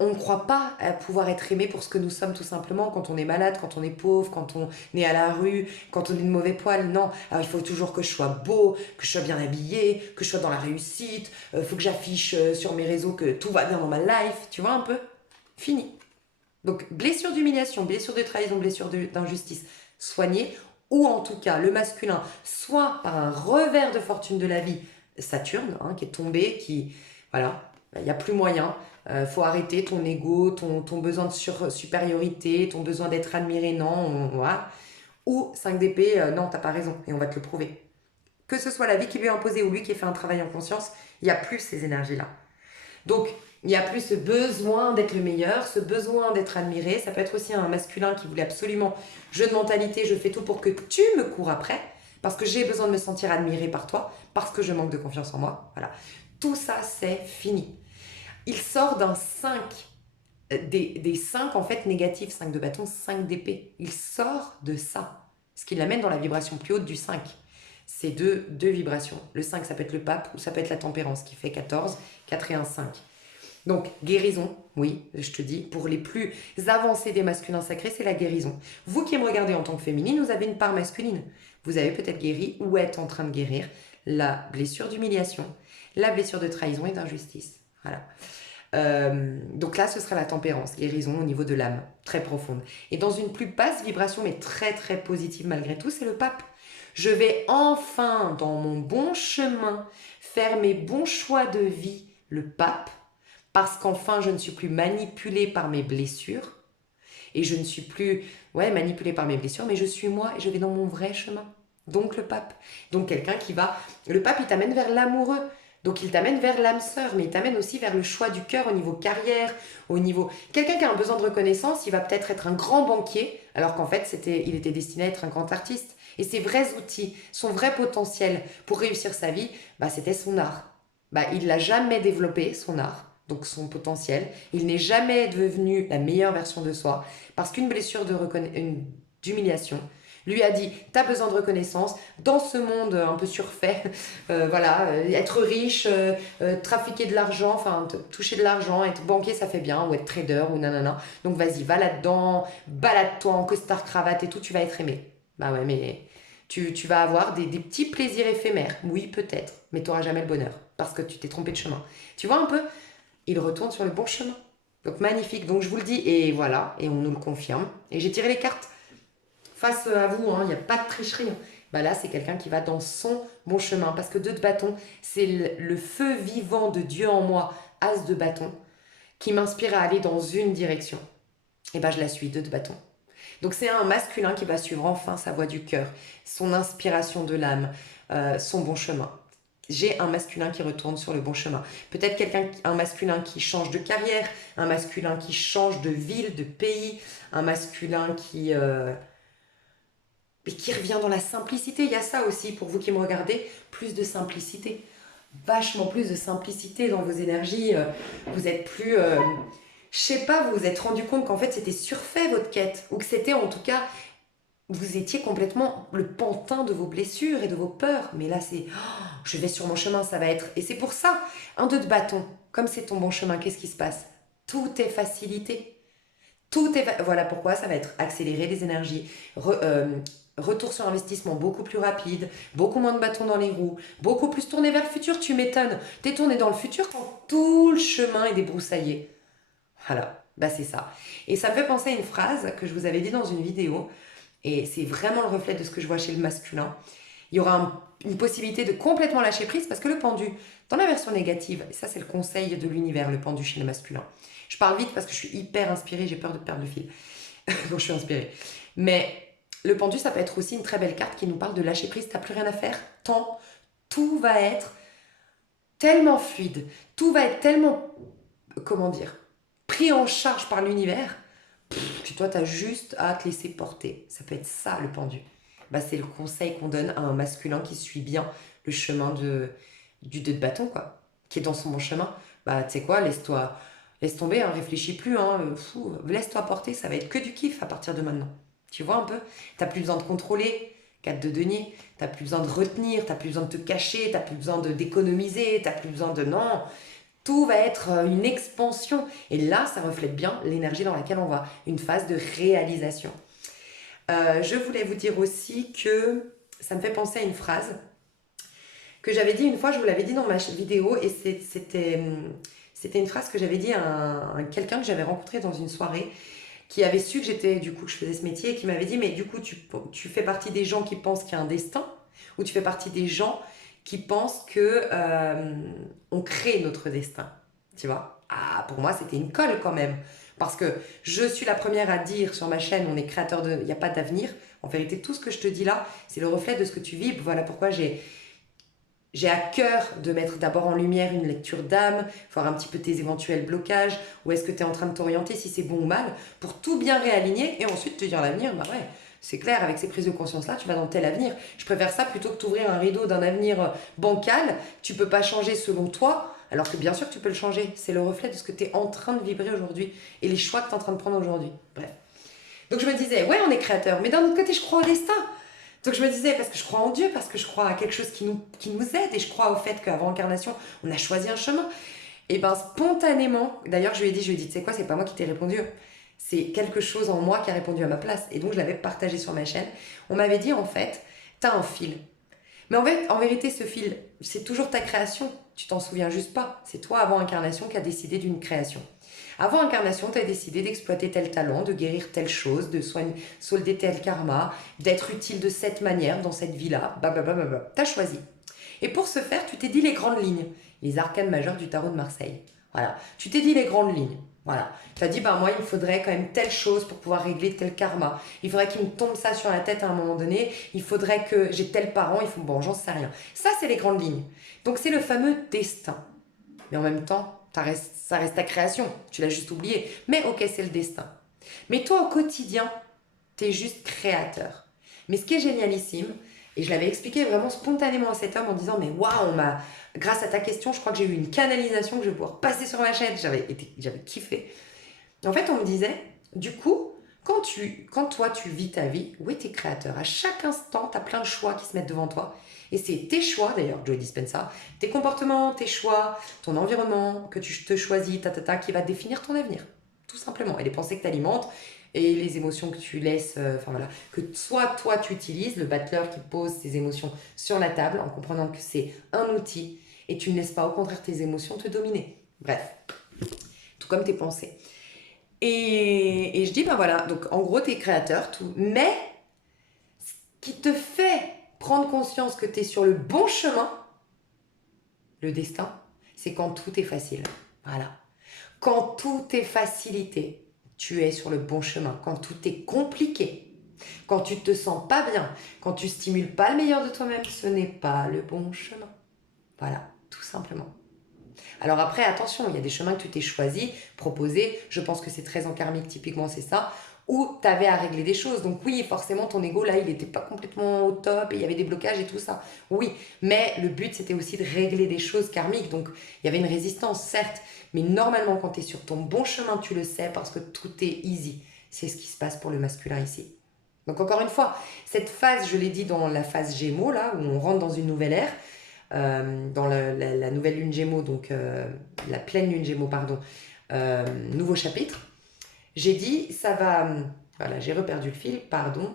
on ne croit pas à pouvoir être aimé pour ce que nous sommes tout simplement quand on est malade, quand on est pauvre, quand on est à la rue, quand on est de mauvais poil. Non, alors il faut toujours que je sois beau, que je sois bien habillé, que je sois dans la réussite. Il faut que j'affiche sur mes réseaux que tout va bien dans ma life. Tu vois un peu? Fini. Donc blessure d'humiliation, blessure de trahison, blessure d'injustice, soignée. Ou en tout cas le masculin, soit par un revers de fortune de la vie, Saturne, hein, qui est tombé, qui, voilà, il n'y a plus moyen. Faut arrêter ton ego, ton besoin de supériorité, ton besoin d'être admiré, non, voilà. Ou 5 d'épée, non, t'as pas raison, et on va te le prouver. Que ce soit la vie qui lui a imposé ou lui qui a fait un travail en conscience, il n'y a plus ces énergies-là. Donc, il n'y a plus ce besoin d'être le meilleur, ce besoin d'être admiré. Ça peut être aussi un masculin qui voulait absolument jeu de mentalité, je fais tout pour que tu me cours après, parce que j'ai besoin de me sentir admiré par toi, parce que je manque de confiance en moi. Voilà. Tout ça, c'est fini. Il sort d'un 5, des 5 en fait négatifs, 5 de bâton, 5 d'épée. Il sort de ça, ce qui l'amène dans la vibration plus haute du 5. C'est deux vibrations. Le 5, ça peut être le pape ou ça peut être la tempérance, qui fait 14, 4 et 1, 5. Donc, guérison, oui, je te dis, pour les plus avancés des masculins sacrés, c'est la guérison. Vous qui me regardez en tant que féminine, vous avez une part masculine. Vous avez peut-être guéri ou êtes en train de guérir la blessure d'humiliation, la blessure de trahison et d'injustice. Voilà. Donc là, ce sera la tempérance, guérison au niveau de l'âme, très profonde. Et dans une plus basse vibration, mais très très positive malgré tout, c'est le pape. Je vais enfin, dans mon bon chemin, faire mes bons choix de vie, le pape, parce qu'enfin, je ne suis plus manipulée par mes blessures, et je ne suis plus manipulée par mes blessures, mais je suis moi et je vais dans mon vrai chemin. Donc le pape. Donc quelqu'un qui va... Le pape, il t'amène vers l'amoureux. Donc il t'amène vers l'âme sœur, mais il t'amène aussi vers le choix du cœur au niveau carrière, au niveau... Quelqu'un qui a un besoin de reconnaissance, il va peut-être être un grand banquier, alors qu'en fait il était destiné à être un grand artiste. Et ses vrais outils, son vrai potentiel pour réussir sa vie, bah, c'était son art. Bah, il l'a jamais développé, son art, donc son potentiel. Il n'est jamais devenu la meilleure version de soi, parce qu'une blessure d'humiliation lui a dit, t'as besoin de reconnaissance dans ce monde un peu surfait, voilà, être riche, trafiquer de l'argent, enfin toucher de l'argent, être banquier ça fait bien, ou être trader ou nanana. Donc vas-y, va là-dedans, balade-toi en costard cravate et tout, tu vas être aimé. Bah ouais, mais tu vas avoir des petits plaisirs éphémères, oui peut-être, mais tu n'auras jamais le bonheur, parce que tu t'es trompé de chemin. Tu vois un peu, il retourne sur le bon chemin. Donc magnifique, donc je vous le dis, et voilà, et on nous le confirme. Et j'ai tiré les cartes face à vous, hein, il n'y a pas de tricherie. Bah là, c'est quelqu'un qui va dans son bon chemin, parce que 2 de bâton, c'est le feu vivant de Dieu en moi, as de bâton, qui m'inspire à aller dans une direction. Et bah je la suis, 2 de bâton. Donc c'est un masculin qui va suivre enfin sa voie du cœur, son inspiration de l'âme, son bon chemin. J'ai un masculin qui retourne sur le bon chemin. Peut-être un masculin qui change de carrière, un masculin qui change de ville, de pays, un masculin qui revient dans la simplicité. Il y a ça aussi, pour vous qui me regardez, plus de simplicité. Vachement plus de simplicité dans vos énergies. Vous êtes plus... je sais pas, vous vous êtes rendu compte qu'en fait c'était surfait votre quête, ou que c'était en tout cas, vous étiez complètement le pantin de vos blessures et de vos peurs. Mais là c'est, oh, je vais sur mon chemin, ça va être... Et c'est pour ça, un 2 de bâton, comme c'est ton bon chemin, qu'est-ce qui se passe? Tout est facilité. Voilà pourquoi ça va être accélérer les énergies, retour sur investissement beaucoup plus rapide, beaucoup moins de bâtons dans les roues, beaucoup plus tourné vers le futur, tu m'étonnes. T'es tourné dans le futur quand tout le chemin est débroussaillé. Voilà, bah c'est ça. Et ça me fait penser à une phrase que je vous avais dit dans une vidéo, et c'est vraiment le reflet de ce que je vois chez le masculin. Il y aura une possibilité de complètement lâcher prise, parce que le pendu, dans la version négative, et ça c'est le conseil de l'univers, le pendu chez le masculin. Je parle vite parce que je suis hyper inspirée, j'ai peur de perdre le fil. Donc je suis inspirée. Mais le pendu, ça peut être aussi une très belle carte qui nous parle de lâcher prise, t'as plus rien à faire, tant tout va être tellement fluide, tout va être tellement, comment dire, pris en charge par l'univers, que toi, tu as juste à te laisser porter. Ça peut être ça, le pendu. Bah, c'est le conseil qu'on donne à un masculin qui suit bien le chemin du 2 de bâton, quoi, qui est dans son bon chemin. Bah, tu sais quoi, laisse tomber, hein, réfléchis plus, hein, laisse-toi porter, ça va être que du kiff à partir de maintenant. Tu vois un peu? T'as plus besoin de contrôler, 4 de denier, t'as plus besoin de retenir, t'as plus besoin de te cacher, t'as plus besoin d'économiser, t'as plus besoin de... Non, tout va être une expansion. Et là, ça reflète bien l'énergie dans laquelle on va, une phase de réalisation. Je voulais vous dire aussi que ça me fait penser à une phrase que j'avais dit une fois, je vous l'avais dit dans ma vidéo, et c'était une phrase que j'avais dit à quelqu'un que j'avais rencontré dans une soirée, qui avait su que que je faisais ce métier, et qui m'avait dit, mais du coup, tu fais partie des gens qui pensent qu'il y a un destin, ou tu fais partie des gens qui pensent que on crée notre destin, tu vois? Ah, pour moi, c'était une colle quand même. Parce que je suis la première à dire sur ma chaîne, on est créateur de... Il n'y a pas d'avenir. En vérité, tout ce que je te dis là, c'est le reflet de ce que tu vibres. Voilà pourquoi j'ai à cœur de mettre d'abord en lumière une lecture d'âme, voir un petit peu tes éventuels blocages, où est-ce que tu es en train de t'orienter, si c'est bon ou mal, pour tout bien réaligner et ensuite te dire l'avenir, bah ouais, c'est clair, avec ces prises de conscience-là, tu vas dans tel avenir. Je préfère ça plutôt que t'ouvrir un rideau d'un avenir bancal, tu peux pas changer selon toi, alors que bien sûr tu peux le changer. C'est le reflet de ce que tu es en train de vibrer aujourd'hui et les choix que tu es en train de prendre aujourd'hui. Bref. Donc je me disais, ouais, on est créateur, mais d'un autre côté, je crois au destin. Donc je me disais, parce que je crois en Dieu, parce que je crois à quelque chose qui nous aide, et je crois au fait qu'avant incarnation, on a choisi un chemin. Et ben spontanément, d'ailleurs je lui ai dit, tu sais quoi, c'est pas moi qui t'ai répondu, c'est quelque chose en moi qui a répondu à ma place. Et donc je l'avais partagé sur ma chaîne. On m'avait dit, en fait, t'as un fil. Mais en vérité, ce fil, c'est toujours ta création. Tu t'en souviens juste pas. C'est toi, avant incarnation, qui a décidé d'une création. Avant incarnation, tu as décidé d'exploiter tel talent, de guérir telle chose, de solder tel karma, d'être utile de cette manière dans cette vie-là. Tu as choisi. Et pour ce faire, tu t'es dit les grandes lignes, les arcanes majeures du tarot de Marseille. Voilà, tu t'es dit les grandes lignes. Voilà. Tu as dit, ben moi, il me faudrait quand même telle chose pour pouvoir régler tel karma. Il faudrait qu'il me tombe ça sur la tête à un moment donné. Il faudrait que j'ai tel parent. Il faut, bon, j'en sais rien. Ça, c'est les grandes lignes. Donc, c'est le fameux destin. Mais en même temps, ça reste ta création. Tu l'as juste oublié. Mais ok, c'est le destin. Mais toi, au quotidien, tu es juste créateur. Mais ce qui est génialissime, et je l'avais expliqué vraiment spontanément à cet homme en disant, mais waouh, grâce à ta question, je crois que j'ai eu une canalisation que je vais pouvoir passer sur ma chaîne. J'avais kiffé. En fait, on me disait, du coup, quand toi tu vis ta vie, oui, tu es créateur. À chaque instant, tu as plein de choix qui se mettent devant toi. Et c'est tes choix, d'ailleurs, Joe Dispenza, tes comportements, tes choix, ton environnement que tu te choisis, qui va définir ton avenir. Tout simplement. Et les pensées que tu alimentes et les émotions que tu laisses, enfin voilà, que soit toi tu utilises, le battleur qui pose ses émotions sur la table en comprenant que c'est un outil et tu ne laisses pas au contraire tes émotions te dominer. Bref, tout comme tes pensées. Et je dis, ben voilà, donc en gros, tu es créateur, tout. Mais ce qui te fait prendre conscience que tu es sur le bon chemin, le destin, c'est quand tout est facile. Voilà. Quand tout est facilité, tu es sur le bon chemin. Quand tout est compliqué, quand tu te sens pas bien, quand tu stimules pas le meilleur de toi-même, ce n'est pas le bon chemin. Voilà, tout simplement. Alors après, attention, il y a des chemins que tu t'es choisi, proposé. Je pense que c'est très en karmique, typiquement, c'est ça. Où tu avais à régler des choses. Donc oui, forcément, ton ego, là, il n'était pas complètement au top et il y avait des blocages et tout ça. Oui, mais le but, c'était aussi de régler des choses karmiques. Donc il y avait une résistance, certes. Mais normalement, quand tu es sur ton bon chemin, tu le sais parce que tout est easy. C'est ce qui se passe pour le masculin ici. Donc encore une fois, cette phase, je l'ai dit dans la phase Gémeaux, là, où on rentre dans une nouvelle ère, dans la nouvelle lune Gémeaux, donc la pleine lune Gémeaux, pardon, nouveau chapitre, j'ai dit, ça va... Voilà, j'ai reperdu le fil, pardon.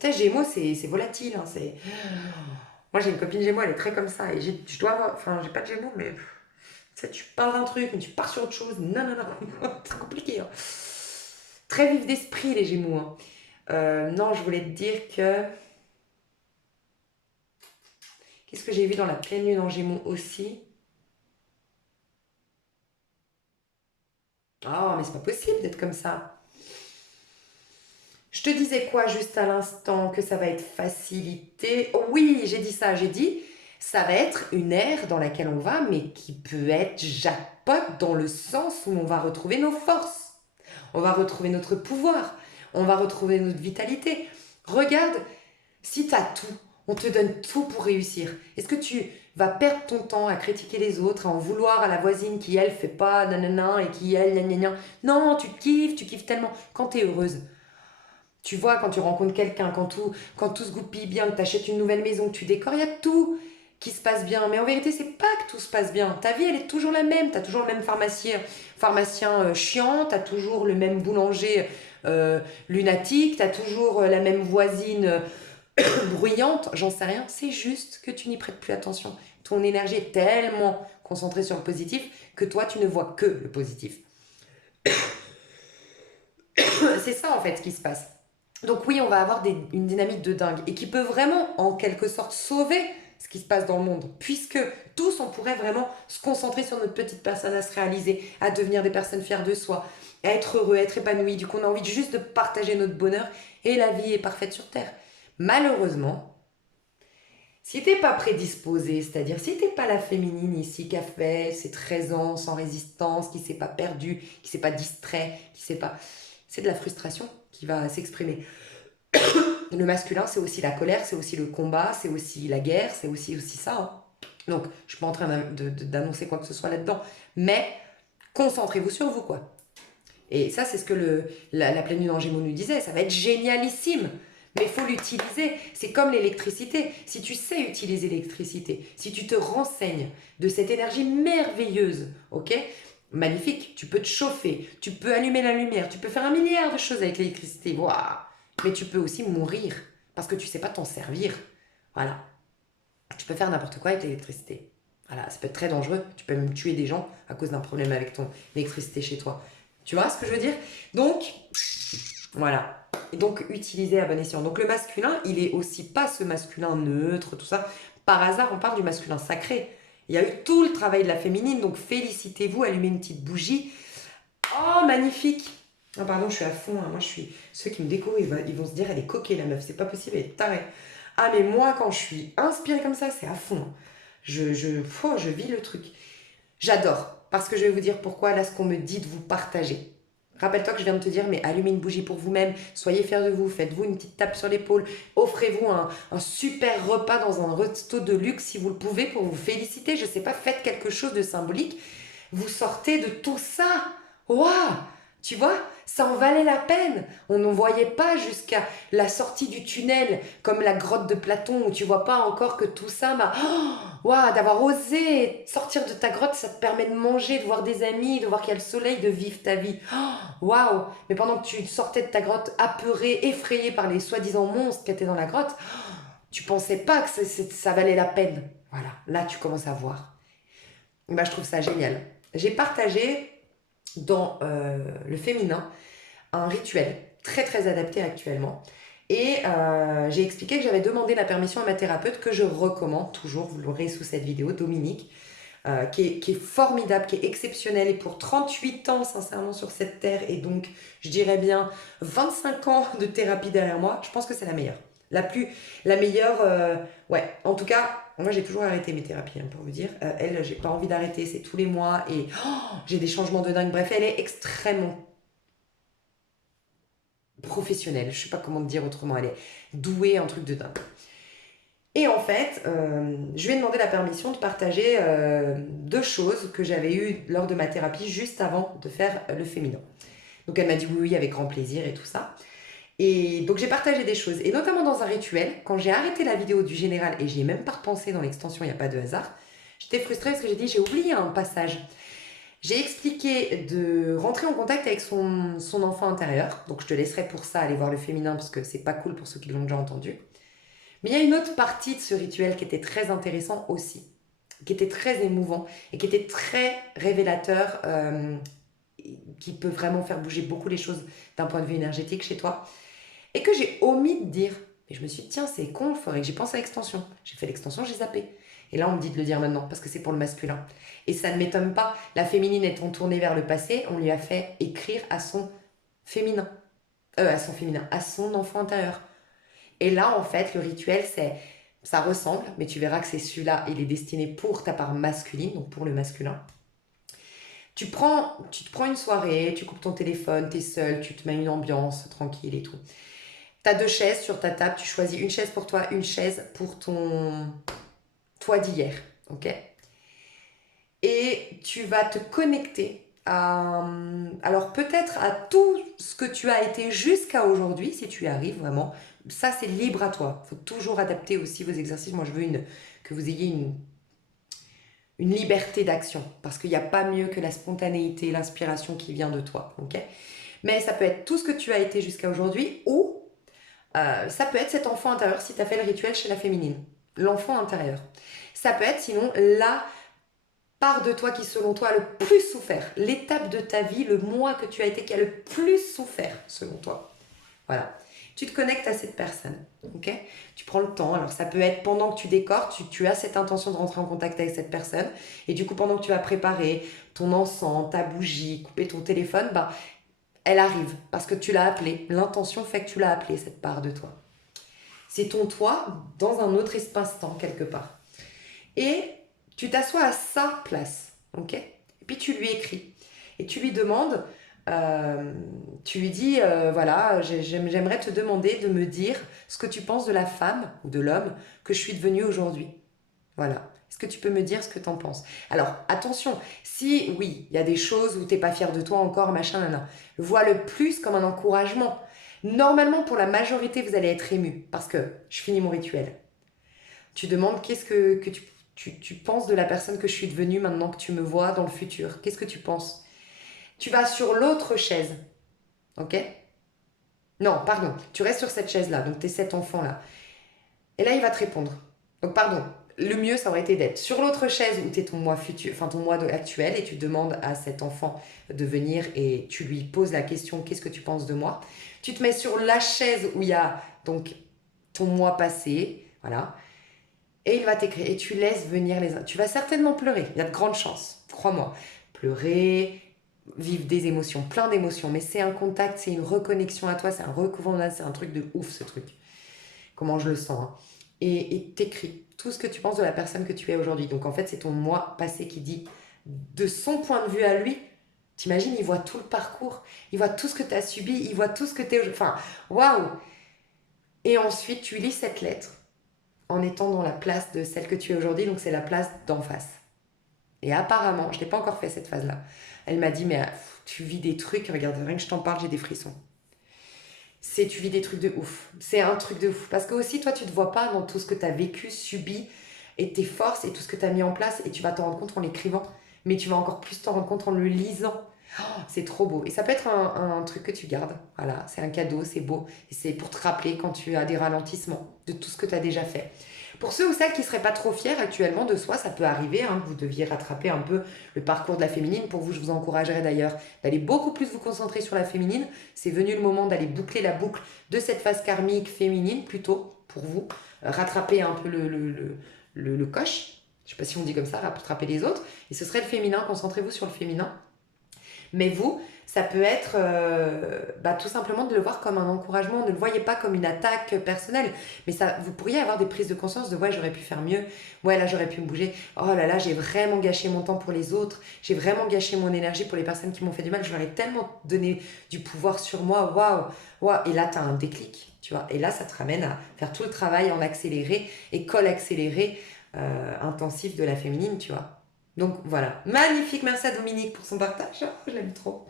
Tu sais, Gémeaux, c'est volatile. Hein, moi, j'ai une copine Gémeaux, elle est très comme ça. Et je dois avoir... Enfin, j'ai pas de Gémeaux, mais... Tu sais, tu parles d'un truc, mais tu pars sur autre chose. Non, non, non. C'est compliqué. Hein. Très vif d'esprit, les Gémeaux. Hein. Non, je voulais te dire que... Qu'est-ce que j'ai vu dans la pleine lune en Gémeaux aussi? Ah, mais c'est pas possible d'être comme ça. Je te disais quoi juste à l'instant? Que ça va être facilité. Oh oui, j'ai dit ça, j'ai dit ça va être une ère dans laquelle on va, mais qui peut être jackpot dans le sens où on va retrouver nos forces, on va retrouver notre pouvoir, on va retrouver notre vitalité. Regarde, si tu as tout, on te donne tout pour réussir. Est-ce que tu vas perdre ton temps à critiquer les autres, à en vouloir à la voisine qui, elle, fait pas nanana et qui, elle, gna. Non, tu kiffes tellement quand tu es heureuse. Tu vois, quand tu rencontres quelqu'un, quand tout se goupille bien, que tu achètes une nouvelle maison, que tu décores, il y a tout qui se passe bien. Mais en vérité, c'est pas que tout se passe bien. Ta vie, elle est toujours la même. Tu as toujours le même pharmacien chiant, tu as toujours le même boulanger lunatique, tu as toujours la même voisine bruyante, j'en sais rien. C'est juste que tu n'y prêtes plus attention. Ton énergie est tellement concentrée sur le positif que toi, tu ne vois que le positif. C'est ça, en fait, ce qui se passe. Donc oui, on va avoir une dynamique de dingue et qui peut vraiment, en quelque sorte, sauver ce qui se passe dans le monde. Puisque tous, on pourrait vraiment se concentrer sur notre petite personne, à se réaliser, à devenir des personnes fières de soi, à être heureux, à être épanoui. Du coup, on a envie juste de partager notre bonheur et la vie est parfaite sur Terre. Malheureusement, si t'es pas prédisposé, c'est-à-dire si t'es pas la féminine ici qui a fait ses 13 ans sans résistance, qui s'est pas perdue, qui s'est pas distrait, qui s'est pas... C'est de la frustration qui va s'exprimer. Le masculin, c'est aussi la colère, c'est aussi le combat, c'est aussi la guerre, c'est aussi ça. Hein. Donc, je suis pas en train d'annoncer quoi que ce soit là-dedans. Mais concentrez-vous sur vous, quoi. Et ça, c'est ce que la pleine lune en Gémeaux nous disait. Ça va être génialissime. Mais il faut l'utiliser. C'est comme l'électricité. Si tu sais utiliser l'électricité, si tu te renseignes de cette énergie merveilleuse, ok, magnifique, tu peux te chauffer, tu peux allumer la lumière, tu peux faire un milliard de choses avec l'électricité. Waouh. Mais tu peux aussi mourir parce que tu ne sais pas t'en servir. Voilà. Tu peux faire n'importe quoi avec l'électricité. Voilà, ça peut être très dangereux. Tu peux même tuer des gens à cause d'un problème avec ton électricité chez toi. Tu vois ce que je veux dire? Donc, voilà. Et donc, utiliser à bon escient. Donc, le masculin, il est aussi pas ce masculin neutre, tout ça. Par hasard, on parle du masculin sacré. Il y a eu tout le travail de la féminine, donc félicitez-vous, allumez une petite bougie. Oh, magnifique! Ah pardon, je suis à fond, hein. Moi je suis... Ceux qui me découvrent, ils vont se dire, elle est coquée la meuf, c'est pas possible, elle est tarée. Ah mais moi, quand je suis inspirée comme ça, c'est à fond, hein. Je vis le truc. J'adore, parce que je vais vous dire pourquoi, là, ce qu'on me dit de vous partager. Rappelle-toi que je viens de te dire, mais allumez une bougie pour vous-même, soyez fiers de vous, faites-vous une petite tape sur l'épaule, offrez-vous un super repas dans un resto de luxe si vous le pouvez pour vous féliciter, je sais pas, faites quelque chose de symbolique. Vous sortez de tout ça. Waouh! Tu vois, ça en valait la peine. On ne voyait pas jusqu'à la sortie du tunnel, comme la grotte de Platon, où tu vois pas encore que tout ça m'a... Oh, waouh, d'avoir osé sortir de ta grotte, ça te permet de manger, de voir des amis, de voir qu'il y a le soleil, de vivre ta vie. Oh, waouh! Mais pendant que tu sortais de ta grotte apeurée, effrayée par les soi-disant monstres qui étaient dans la grotte, tu pensais pas que ça valait la peine. Voilà, là tu commences à voir. Bah, je trouve ça génial. J'ai partagé dans le féminin un rituel très très adapté actuellement. Et j'ai expliqué que j'avais demandé la permission à ma thérapeute que je recommande toujours, vous l'aurez sous cette vidéo, Dominique, qui est formidable, qui est exceptionnelle et pour 38 ans sincèrement sur cette terre et donc je dirais bien 25 ans de thérapie derrière moi, je pense que c'est la meilleure. La meilleure, ouais, en tout cas, moi j'ai toujours arrêté mes thérapies, hein, pour vous dire. Elle, j'ai pas envie d'arrêter, c'est tous les mois et j'ai des changements de dingue. Bref, elle est extrêmement professionnelle, je sais pas comment te dire autrement, elle est douée, un truc de dingue. Et en fait, je lui ai demandé la permission de partager deux choses que j'avais eues lors de ma thérapie juste avant de faire le féminin. Donc elle m'a dit oui, oui, avec grand plaisir et tout ça. Et donc j'ai partagé des choses, et notamment dans un rituel, quand j'ai arrêté la vidéo du général, et j'y ai même pas repensé dans l'extension, il n'y a pas de hasard, j'étais frustrée parce que j'ai dit j'ai oublié un passage. J'ai expliqué de rentrer en contact avec son enfant intérieur, donc je te laisserai pour ça aller voir le féminin parce que c'est pas cool pour ceux qui l'ont déjà entendu. Mais il y a une autre partie de ce rituel qui était très intéressant aussi, qui était très émouvant et qui était très révélateur, qui peut vraiment faire bouger beaucoup les choses d'un point de vue énergétique chez toi, et que j'ai omis de dire. Et je me suis dit, tiens, c'est con, il faudrait que j'y pense à l'extension. J'ai fait l'extension, j'ai zappé. Et là, on me dit de le dire maintenant, parce que c'est pour le masculin. Et ça ne m'étonne pas. La féminine étant tournée vers le passé, on lui a fait écrire à son féminin. À son enfant intérieur. Et là, en fait, le rituel, ça ressemble, mais tu verras que c'est celui-là, il est destiné pour ta part masculine, donc pour le masculin. Tu te prends une soirée, tu coupes ton téléphone, t'es seul, tu te mets une ambiance tranquille et tout. T'as deux chaises sur ta table, tu choisis une chaise pour toi, une chaise pour ton toi d'hier, ok? Et tu vas te connecter alors peut-être à tout ce que tu as été jusqu'à aujourd'hui, si tu y arrives vraiment. Ça, c'est libre à toi. Il faut toujours adapter aussi vos exercices. Moi, je veux que vous ayez une liberté d'action, parce qu'il n'y a pas mieux que la spontanéité, l'inspiration qui vient de toi, ok? Mais ça peut être tout ce que tu as été jusqu'à aujourd'hui, ou ça peut être cet enfant intérieur si tu as fait le rituel chez la féminine. L'enfant intérieur. Ça peut être sinon la part de toi qui selon toi a le plus souffert. L'étape de ta vie, le mois que tu as été qui a le plus souffert selon toi. Voilà. Tu te connectes à cette personne. Ok? Tu prends le temps. Alors ça peut être pendant que tu décores, tu as cette intention de rentrer en contact avec cette personne. Et du coup, pendant que tu vas préparer ton encens, ta bougie, couper ton téléphone, bah, elle arrive parce que tu l'as appelée. L'intention fait que tu l'as appelée, cette part de toi. C'est ton toi dans un autre espace-temps quelque part. Et tu t'assois à sa place, ok? Et puis tu lui écris. Et tu lui demandes, tu lui dis, voilà, j'aimerais te demander de me dire ce que tu penses de la femme ou de l'homme que je suis devenue aujourd'hui. Voilà. Est-ce que tu peux me dire ce que tu en penses? Alors, attention, si oui, il y a des choses où tu n'es pas fier de toi encore, machin, nan. Vois le plus comme un encouragement. Normalement, pour la majorité, vous allez être ému parce que je finis mon rituel. Tu demandes qu'est-ce que tu penses de la personne que je suis devenue maintenant que tu me vois dans le futur. Qu'est-ce que tu penses? Tu vas sur l'autre chaise, ok? Non, pardon, tu restes sur cette chaise-là, donc tu es cet enfant-là. Et là, il va te répondre. Donc, pardon, le mieux, ça aurait été d'être sur l'autre chaise où tu es ton moi futur, enfin ton moi actuel, et tu demandes à cet enfant de venir et tu lui poses la question, qu'est-ce que tu penses de moi? Tu te mets sur la chaise où il y a donc ton moi passé, voilà. Et il va t'écrire. Et tu laisses venir les... Tu vas certainement pleurer. Il y a de grandes chances. Crois-moi. Pleurer, vivre des émotions, plein d'émotions. Mais c'est un contact, c'est une reconnexion à toi, c'est un recouvrement, c'est un truc de ouf ce truc. Comment je le sens. Hein. Et t'écris tout ce que tu penses de la personne que tu es aujourd'hui. Donc en fait, c'est ton moi passé qui dit de son point de vue à lui. T'imagines, il voit tout le parcours, il voit tout ce que tu as subi, il voit tout ce que tu es... Enfin, waouh. Et ensuite, tu lis cette lettre en étant dans la place de celle que tu es aujourd'hui, donc c'est la place d'en face. Et apparemment, je n'ai pas encore fait cette phase-là, elle m'a dit, mais tu vis des trucs, regarde, rien que je t'en parle, j'ai des frissons. Tu vis des trucs de ouf. C'est un truc de ouf. Parce que aussi, toi, tu ne te vois pas dans tout ce que tu as vécu, subi, et tes forces, et tout ce que tu as mis en place, et tu vas t'en rendre compte en l'écrivant, mais tu vas encore plus t'en rendre compte en le lisant. Oh, c'est trop beau. Et ça peut être un truc que tu gardes. Voilà, c'est un cadeau, c'est beau. Et c'est pour te rappeler quand tu as des ralentissements de tout ce que tu as déjà fait. Pour ceux ou celles qui ne seraient pas trop fiers actuellement de soi, ça peut arriver hein, que vous deviez rattraper un peu le parcours de la féminine. Pour vous, je vous encouragerais d'ailleurs d'aller beaucoup plus vous concentrer sur la féminine. C'est venu le moment d'aller boucler la boucle de cette phase karmique féminine, plutôt pour vous. Rattraper un peu le coche. Je ne sais pas si on dit comme ça, rattraper les autres. Et ce serait le féminin, concentrez-vous sur le féminin. Mais vous, ça peut être tout simplement de le voir comme un encouragement. Ne le voyez pas comme une attaque personnelle. Mais ça, vous pourriez avoir des prises de conscience de ouais, j'aurais pu faire mieux. Ouais, là, j'aurais pu me bouger. Oh là là, j'ai vraiment gâché mon temps pour les autres. J'ai vraiment gâché mon énergie pour les personnes qui m'ont fait du mal. Je leur ai tellement donné du pouvoir sur moi. Waouh, waouh. Et là, tu as un déclic. Tu vois. Et là, ça te ramène à faire tout le travail en accéléré, école accélérée, intensif de la féminine, tu vois. Donc voilà, magnifique, merci à Dominique pour son partage, je l'aime trop.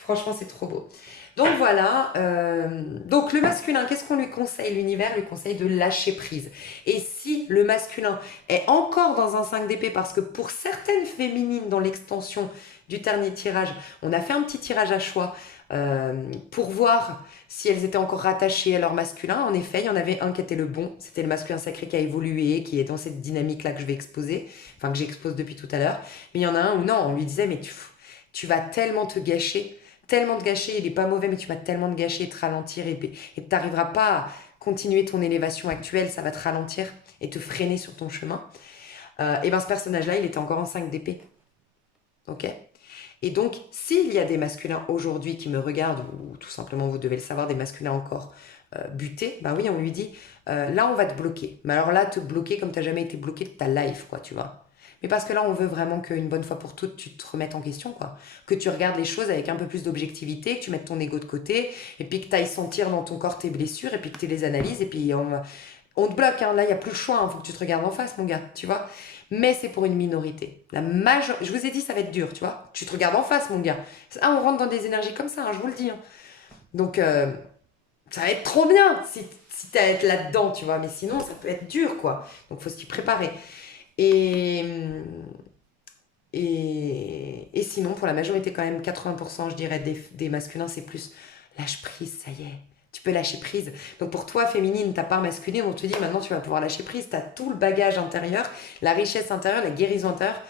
Franchement, c'est trop beau. Donc voilà, donc le masculin, qu'est-ce qu'on lui conseille? L'univers lui conseille de lâcher prise. Et si le masculin est encore dans un 5 d'épée, parce que pour certaines féminines dans l'extension du dernier tirage, on a fait un petit tirage à choix pour voir si elles étaient encore rattachées à leur masculin. En effet, il y en avait un qui était le bon, c'était le masculin sacré qui a évolué, qui est dans cette dynamique-là que je vais exposer, enfin que j'expose depuis tout à l'heure. Mais il y en a un où non, on lui disait, mais tu vas tellement te gâcher, il n'est pas mauvais, mais tu vas tellement te gâcher et te ralentir, et tu n'arriveras pas à continuer ton élévation actuelle, ça va te ralentir et te freiner sur ton chemin. Et bien ce personnage-là, il était encore en 5 d'épée. Ok. Et donc, s'il y a des masculins aujourd'hui qui me regardent, ou tout simplement vous devez le savoir, des masculins encore butés, ben oui, on lui dit, là on va te bloquer. Mais alors là, te bloquer comme tu n'as jamais été bloqué de ta life, quoi, tu vois. Mais parce que là, on veut vraiment qu'une bonne fois pour toutes, tu te remettes en question, quoi. Que tu regardes les choses avec un peu plus d'objectivité, que tu mettes ton ego de côté, et puis que tu ailles sentir dans ton corps tes blessures, et puis que tu les analyses, et puis on te bloque, hein. Là, il n'y a plus le choix, il faut que tu te regardes en face, mon gars, tu vois. Mais c'est pour une minorité. Je vous ai dit, ça va être dur, tu vois. Tu te regardes en face, mon gars. Ah, on rentre dans des énergies comme ça, hein, je vous le dis. Hein. Donc, ça va être trop bien si tu es là-dedans, tu vois. Mais sinon, ça peut être dur, quoi. Donc, il faut s'y préparer. Et sinon, pour la majorité, quand même, 80%, je dirais, des masculins, c'est plus lâche prise, ça y est. Tu peux lâcher prise. Donc pour toi, féminine, ta part masculine, on te dit maintenant tu vas pouvoir lâcher prise. Tu as tout le bagage intérieur, la richesse intérieure, la guérison intérieure,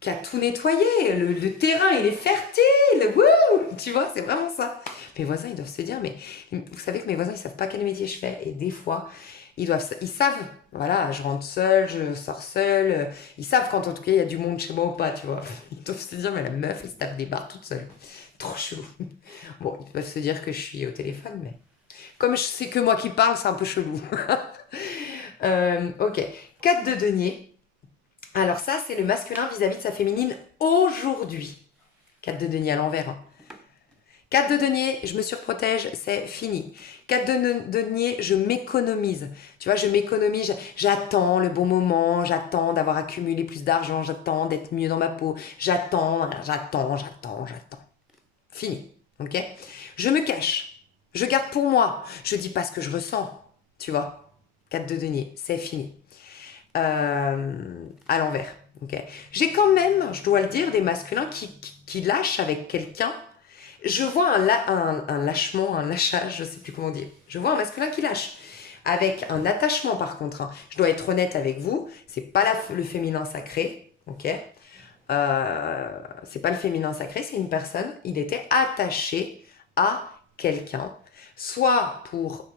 qui a tout nettoyé. Le terrain, il est fertile. Wouh, tu vois, c'est vraiment ça. Mes voisins, ils doivent se dire, mais vous savez que mes voisins, ils savent pas quel métier je fais. Et des fois, ils savent, voilà, je rentre seule, je sors seule. Ils savent quand en tout cas il y a du monde chez moi ou pas, tu vois. Ils doivent se dire, mais la meuf, elle se tape des barres toute seule. Trop chelou. Bon, ils peuvent se dire que je suis au téléphone, mais comme c'est que moi qui parle, c'est un peu chelou. Ok. 4 de denier. Alors ça, c'est le masculin vis-à-vis de sa féminine aujourd'hui. 4 de denier à l'envers. Hein. 4 de denier, je me surprotège, c'est fini. 4 de denier, je m'économise. Tu vois, je m'économise, j'attends le bon moment, j'attends d'avoir accumulé plus d'argent, j'attends d'être mieux dans ma peau, j'attends. Fini, ok? Je me cache, je garde pour moi, je dis pas ce que je ressens, tu vois? 4 de denier, c'est fini. À l'envers, ok? J'ai quand même, je dois le dire, des masculins qui lâchent avec quelqu'un. Je vois un lâchement, un lâchage, je sais plus comment dire. Je vois un masculin qui lâche. Avec un attachement par contre. Hein. Je dois être honnête avec vous, c'est pas le féminin sacré, ok? C'est pas le féminin sacré, c'est une personne, il était attaché à quelqu'un, soit pour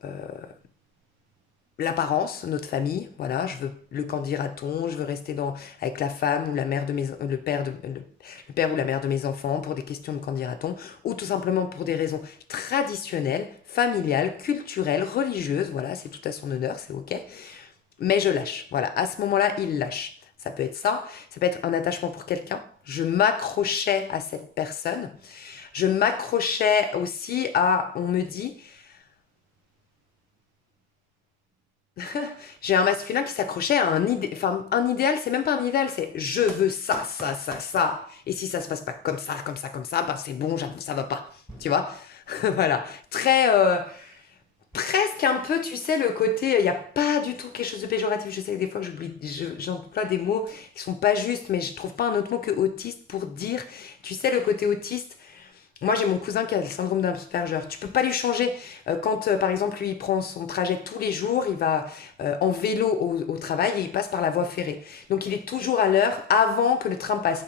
l'apparence, notre famille, voilà, je veux le qu'en dira-t-on, je veux rester avec la femme ou la mère de le père ou la mère de mes enfants pour des questions de qu'en dira-t-on, ou tout simplement pour des raisons traditionnelles, familiales, culturelles, religieuses, voilà, c'est tout à son honneur, c'est ok, mais je lâche, voilà, à ce moment-là, il lâche. Ça peut être un attachement pour quelqu'un, je m'accrochais à cette personne, je m'accrochais aussi on me dit, j'ai un masculin qui s'accrochait à enfin un idéal, c'est même pas un idéal, c'est je veux ça, ça, ça, ça. Et si ça se passe pas comme ça, comme ça, comme ça, ben c'est bon, j'avoue, ça va pas. Tu vois. Voilà. Très, presque un peu, tu sais, le côté, il n'y a pas du tout quelque chose de péjoratif. Je sais que des fois, j'emploie des mots qui sont pas justes, mais je trouve pas un autre mot que autiste pour dire, tu sais, le côté autiste. Moi, j'ai mon cousin qui a le syndrome d'Asperger. Tu peux pas lui changer. Quand, par exemple, lui, il prend son trajet tous les jours, il va en vélo au travail et il passe par la voie ferrée. Donc, il est toujours à l'heure avant que le train passe.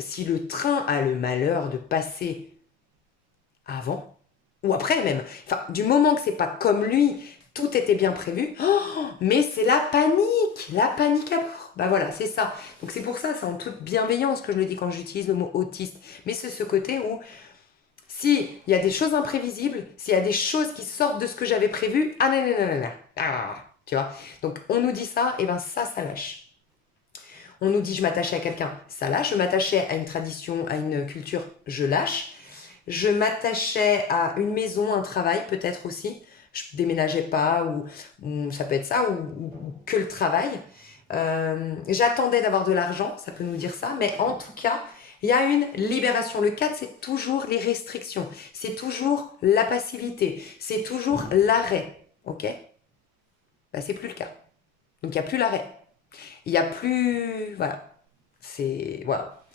Si le train a le malheur de passer avant, ou après même, enfin, du moment que c'est pas comme lui, tout était bien prévu, oh, mais c'est la panique à bord. Bah voilà, c'est ça. Donc, c'est pour ça, c'est en toute bienveillance que je le dis quand j'utilise le mot autiste. Mais c'est ce côté où s'il y a des choses imprévisibles, s'il y a des choses qui sortent de ce que j'avais prévu, ah non, non, non, non, non. Ah, tu vois. Donc on nous dit ça, et ben ça lâche. On nous dit je m'attachais à quelqu'un, ça lâche. Je m'attachais à une tradition, à une culture, je lâche. Je m'attachais à une maison, un travail peut-être aussi. Je déménageais pas, ou ça peut être ça, ou que le travail. J'attendais d'avoir de l'argent, ça peut nous dire ça, mais en tout cas, il y a une libération. Le 4, c'est toujours les restrictions, c'est toujours la passivité, c'est toujours l'arrêt. Ok. Bah, c'est plus le cas. Donc il n'y a plus l'arrêt. Il n'y a plus. Voilà. C'est. Voilà.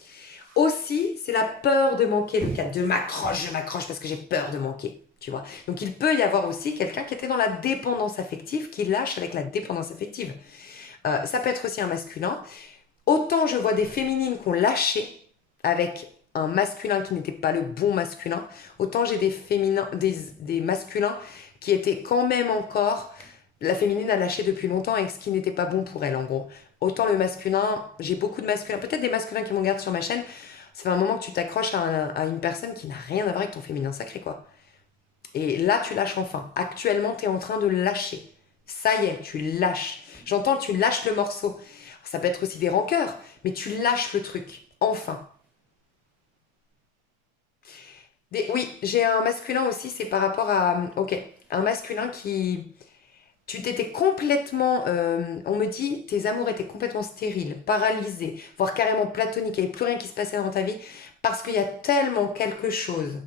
Aussi, c'est la peur de manquer, le 4. Je m'accroche parce que j'ai peur de manquer. Tu vois. Donc il peut y avoir aussi quelqu'un qui était dans la dépendance affective, qui lâche avec la dépendance affective. Ça peut être aussi un masculin. Autant je vois des féminines qui ont lâché avec un masculin qui n'était pas le bon masculin, autant j'ai des masculins qui étaient quand même encore. La féminine a lâché depuis longtemps avec ce qui n'était pas bon pour elle, en gros. Autant le masculin, j'ai beaucoup de masculins, peut-être des masculins qui m'ont regardé sur ma chaîne. Ça fait un moment que tu t'accroches à une personne qui n'a rien à voir avec ton féminin sacré, quoi. Et là, tu lâches enfin. Actuellement, tu es en train de lâcher. Ça y est, tu lâches. J'entends, tu lâches le morceau. Ça peut être aussi des rancœurs, mais tu lâches le truc. Enfin. Oui, j'ai un masculin aussi, c'est par rapport à... Ok, un masculin qui... Tu t'étais complètement... on me dit, tes amours étaient complètement stériles, paralysés, voire carrément platoniques, il n'y avait plus rien qui se passait dans ta vie, parce qu'il y a tellement quelque chose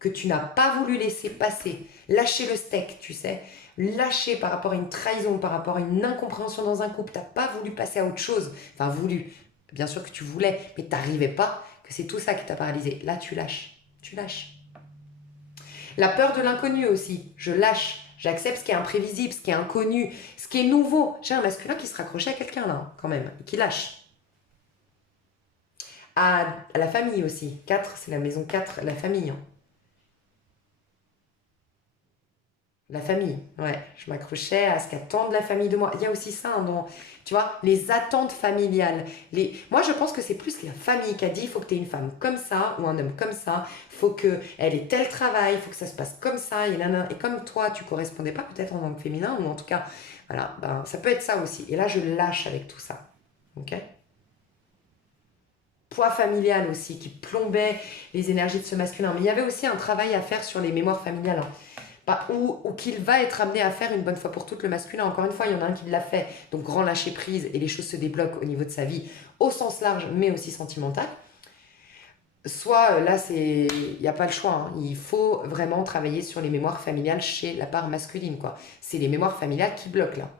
que tu n'as pas voulu laisser passer. Lâcher le steak, tu sais. Lâcher par rapport à une trahison, par rapport à une incompréhension dans un couple. Tu n'as pas voulu passer à autre chose. Enfin, voulu. Bien sûr que tu voulais, mais tu n'arrivais pas, que c'est tout ça qui t'a paralysé. Là, tu lâches. Tu lâches. La peur de l'inconnu aussi. Je lâche. J'accepte ce qui est imprévisible, ce qui est inconnu, ce qui est nouveau. J'ai un masculin qui se raccrochait à quelqu'un là, quand même, qui lâche. À la famille aussi. 4, c'est la maison 4, la famille. Hein. La famille, ouais. Je m'accrochais à ce qu'attendent la famille de moi. Il y a aussi ça, hein, tu vois, les attentes familiales. Moi, je pense que c'est plus la famille qui a dit, il faut que tu aies une femme comme ça ou un homme comme ça. Il faut qu'elle ait tel travail, il faut que ça se passe comme ça. Et comme toi, tu correspondais pas peut-être en tant que féminin, ou en tout cas, voilà, ben, ça peut être ça aussi. Et là, je lâche avec tout ça. Ok. Poids familial aussi, qui plombait les énergies de ce masculin. Mais il y avait aussi un travail à faire sur les mémoires familiales. Hein. Ou qu'il va être amené à faire une bonne fois pour toutes le masculin. Encore une fois, il y en a un qui l'a fait, donc grand lâcher prise et les choses se débloquent au niveau de sa vie, au sens large, mais aussi sentimental. Soit là, il n'y a pas le choix. Hein. Il faut vraiment travailler sur les mémoires familiales chez la part masculine, quoi. C'est les mémoires familiales qui bloquent là.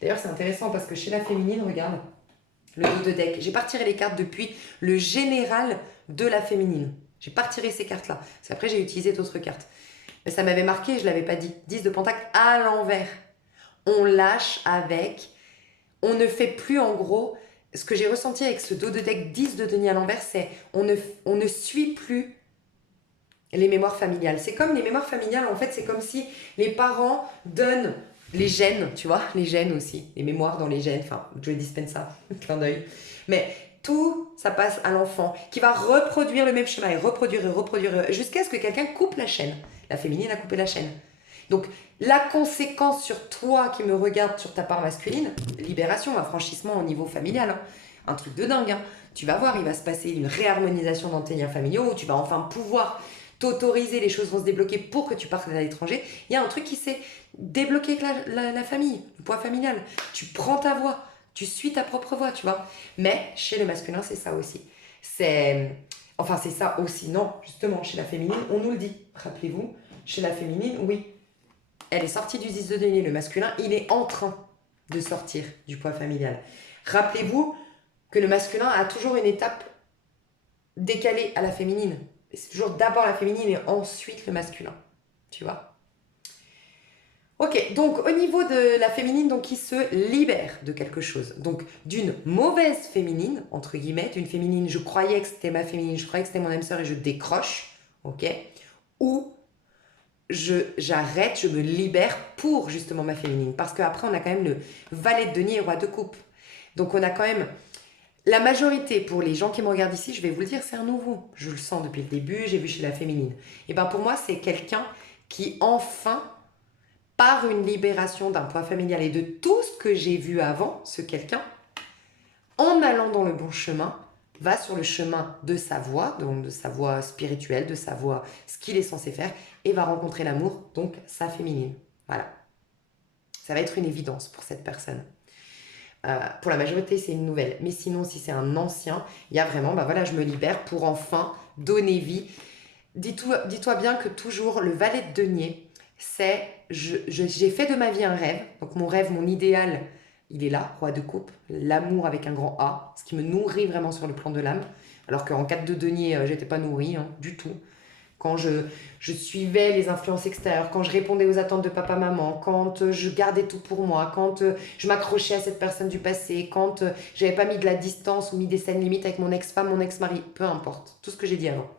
D'ailleurs, c'est intéressant parce que chez la féminine, regarde, le dos de deck. J'ai pas retiré les cartes depuis le général de la féminine. J'ai pas retiré ces cartes-là. C'est après j'ai utilisé d'autres cartes. Mais ça m'avait marqué, je ne l'avais pas dit. 10 de pentacle à l'envers. On lâche avec. On ne fait plus en gros. Ce que j'ai ressenti avec ce dos de deck 10 de denier à l'envers, c'est on ne suit plus les mémoires familiales. C'est comme les mémoires familiales, en fait, c'est comme si les parents donnent Les gènes, tu vois, les gènes aussi, les mémoires dans les gènes, enfin, Joe Dispenza, clin d'œil. Mais tout, ça passe à l'enfant qui va reproduire le même schéma et reproduire, jusqu'à ce que quelqu'un coupe la chaîne. La féminine a coupé la chaîne. Donc, la conséquence sur toi qui me regarde sur ta part masculine, libération, affranchissement au niveau familial, hein. Un truc de dingue, hein. Tu vas voir, il va se passer une réharmonisation dans tes liens familiaux, tu vas enfin pouvoir t'autoriser, les choses vont se débloquer pour que tu partes à l'étranger. Il y a un truc qui s'est débloqué avec la famille, le poids familial. Tu prends ta voix, tu suis ta propre voix, tu vois. Mais chez le masculin, c'est ça aussi. Enfin, c'est ça aussi. Non, justement, chez la féminine, on nous le dit. Rappelez-vous, chez la féminine, oui, elle est sortie du 10 de denier. Le masculin, il est en train de sortir du poids familial. Rappelez-vous que le masculin a toujours une étape décalée à la féminine. C'est toujours d'abord la féminine et ensuite le masculin. Tu vois. Ok, donc au niveau de la féminine, donc qui se libère de quelque chose. Donc d'une mauvaise féminine, entre guillemets, d'une féminine, je croyais que c'était ma féminine, je croyais que c'était mon âme sœur et je décroche, ok. Ou j'arrête, je me libère pour justement ma féminine. Parce qu'après, on a quand même le valet de denier et roi de coupe. Donc on a quand même la majorité, pour les gens qui me regardent ici, je vais vous le dire, c'est un nouveau. Je le sens depuis le début, j'ai vu chez la féminine. Et bien pour moi, c'est quelqu'un qui enfin, par une libération d'un poids familial et de tout ce que j'ai vu avant, ce quelqu'un, en allant dans le bon chemin, va sur le chemin de sa voie, donc de sa voie spirituelle, de sa voie, ce qu'il est censé faire, et va rencontrer l'amour, donc sa féminine. Voilà. Ça va être une évidence pour cette personne. Pour la majorité, c'est une nouvelle. Mais sinon, si c'est un ancien, il y a vraiment, bah voilà, je me libère pour enfin donner vie. Dis-toi bien que toujours le valet de denier, c'est j'ai fait de ma vie un rêve. Donc mon rêve, mon idéal, il est là, roi de coupe, l'amour avec un grand A, ce qui me nourrit vraiment sur le plan de l'âme. Alors qu'en 4 de denier, j'étais pas nourrie, hein, du tout. Quand je suivais les influences extérieures, quand je répondais aux attentes de papa-maman, quand je gardais tout pour moi, quand je m'accrochais à cette personne du passé, quand j'avais pas mis de la distance ou mis des scènes limites avec mon ex-femme, mon ex-mari, peu importe, tout ce que j'ai dit avant.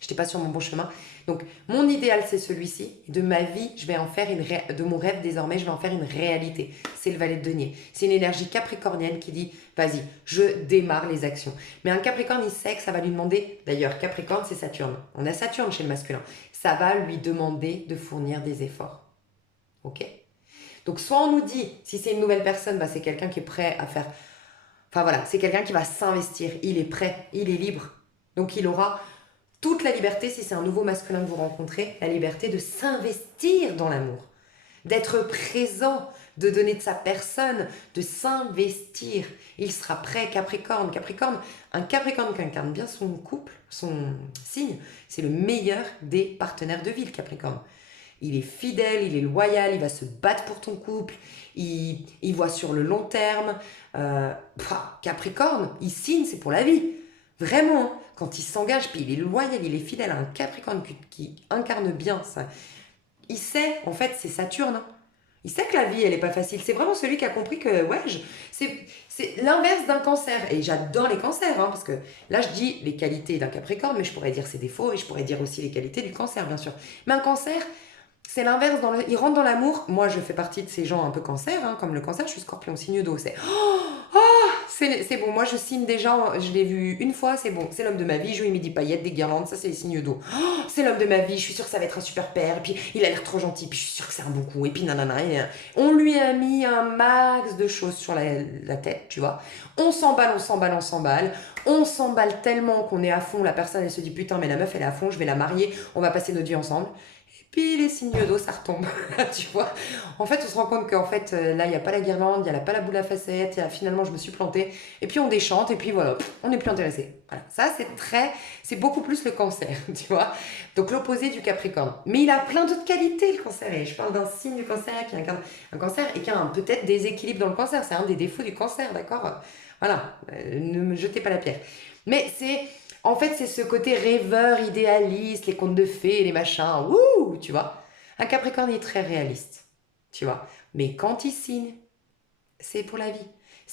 J'étais pas sur mon bon chemin. Donc, mon idéal, c'est celui-ci. De ma vie, je vais en faire de mon rêve désormais, je vais en faire une réalité. C'est le valet de denier. C'est une énergie capricornienne qui dit, vas-y, je démarre les actions. Mais un capricorne, il sait que ça va lui demander, d'ailleurs, Capricorne, c'est Saturne. On a Saturne chez le masculin. Ça va lui demander de fournir des efforts. Ok? Donc, soit on nous dit, si c'est une nouvelle personne, bah, c'est quelqu'un qui est prêt à faire... Enfin voilà, c'est quelqu'un qui va s'investir. Il est prêt, il est libre. Donc, il aura toute la liberté, si c'est un nouveau masculin que vous rencontrez, la liberté de s'investir dans l'amour, d'être présent, de donner de sa personne, de s'investir. Il sera prêt, Capricorne. Un Capricorne qui incarne bien son couple, son signe, c'est le meilleur des partenaires de vie, le Capricorne. Il est fidèle, il est loyal, il va se battre pour ton couple, il voit sur le long terme. Capricorne, il signe, c'est pour la vie. Vraiment, quand il s'engage, puis il est loyal, il est fidèle à un Capricorne qui incarne bien ça. Il sait, en fait, c'est Saturne, hein. Il sait que la vie, elle n'est pas facile. C'est vraiment celui qui a compris que, ouais, c'est l'inverse d'un cancer. Et j'adore les cancers, hein, parce que là, je dis les qualités d'un Capricorne, mais je pourrais dire ses défauts, et je pourrais dire aussi les qualités du cancer, bien sûr. Mais un cancer, c'est l'inverse. Il rentre dans l'amour. Moi, je fais partie de ces gens un peu cancer, hein, comme le cancer, je suis Scorpion, signe d'eau. C'est bon, moi je signe des gens, je l'ai vu une fois, c'est bon, c'est l'homme de ma vie, je lui mets des paillettes, des guirlandes, ça c'est les signes d'eau. C'est l'homme de ma vie, je suis sûre que ça va être un super père, et puis il a l'air trop gentil, puis je suis sûre que c'est un bon coup, et puis nanana. On lui a mis un max de choses sur la tête, tu vois. On s'emballe, on s'emballe tellement qu'on est à fond, la personne elle se dit putain, mais la meuf elle est à fond, je vais la marier, on va passer notre vie ensemble. Puis les signes d'eau, ça retombe, tu vois. En fait, on se rend compte qu'en fait, là, il n'y a pas la guirlande, il n'y a pas la boule à facettes, finalement, je me suis plantée. Et puis, on déchante, et puis voilà, on n'est plus intéressé. Voilà. Ça, c'est beaucoup plus le cancer, tu vois. Donc, l'opposé du Capricorne. Mais il a plein d'autres qualités, le cancer. Et je parle d'un signe du cancer qui incarne un cancer et qui a peut-être des équilibres dans le cancer. C'est un des défauts du cancer, d'accord. Voilà, ne me jetez pas la pierre. Mais en fait, c'est ce côté rêveur, idéaliste, les contes de fées, les machins, wouh, tu vois. Un Capricorne est très réaliste, tu vois. Mais quand il signe, c'est pour la vie.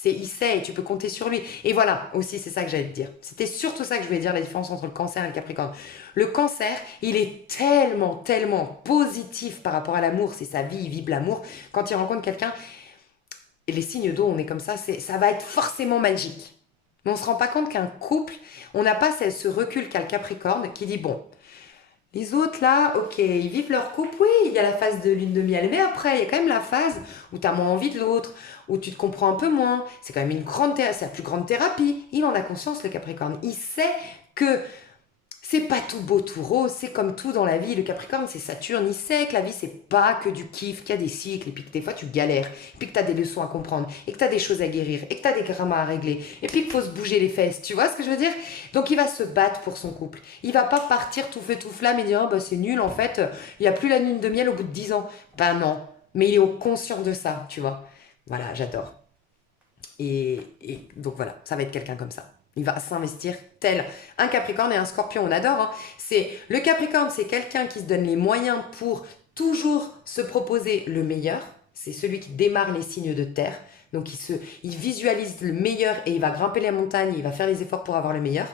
Il sait et tu peux compter sur lui. Et voilà, aussi, c'est ça que j'allais te dire. C'était surtout ça que je voulais dire, la différence entre le cancer et le capricorne. Le cancer, il est tellement, tellement positif par rapport à l'amour. C'est sa vie, il vibre l'amour. Quand il rencontre quelqu'un, et les signes d'eau, on est comme ça, ça va être forcément magique. Mais on ne se rend pas compte qu'un couple, on n'a pas ce recul qu'a le capricorne qui dit, bon, les autres, là, ok, ils vivent leur couple, oui, il y a la phase de lune de miel, mais après, il y a quand même la phase où tu as moins envie de l'autre, où tu te comprends un peu moins. C'est quand même une grande thérapie, c'est la plus grande thérapie. Il en a conscience, le Capricorne. Il sait que c'est pas tout beau, tout rose, c'est comme tout dans la vie. Le Capricorne, c'est Saturne, il sait que la vie, c'est pas que du kiff, qu'il y a des cycles, et puis que des fois, tu galères, et puis que tu as des leçons à comprendre, et que tu as des choses à guérir, et que tu as des grammes à régler, et puis qu'il faut se bouger les fesses, tu vois ce que je veux dire? Donc, il va se battre pour son couple. Il va pas partir tout feu, tout flamme et dire, oh, bah, c'est nul, en fait, il n'y a plus la lune de miel au bout de 10 ans. Ben non, mais il est conscient de ça, tu vois. Voilà, j'adore. Et donc voilà, ça va être quelqu'un comme ça. Il va s'investir tel un Capricorne et un Scorpion, on adore. Hein. Le Capricorne, c'est quelqu'un qui se donne les moyens pour toujours se proposer le meilleur. C'est celui qui démarre les signes de terre. Donc il visualise le meilleur et il va grimper les montagnes, il va faire les efforts pour avoir le meilleur.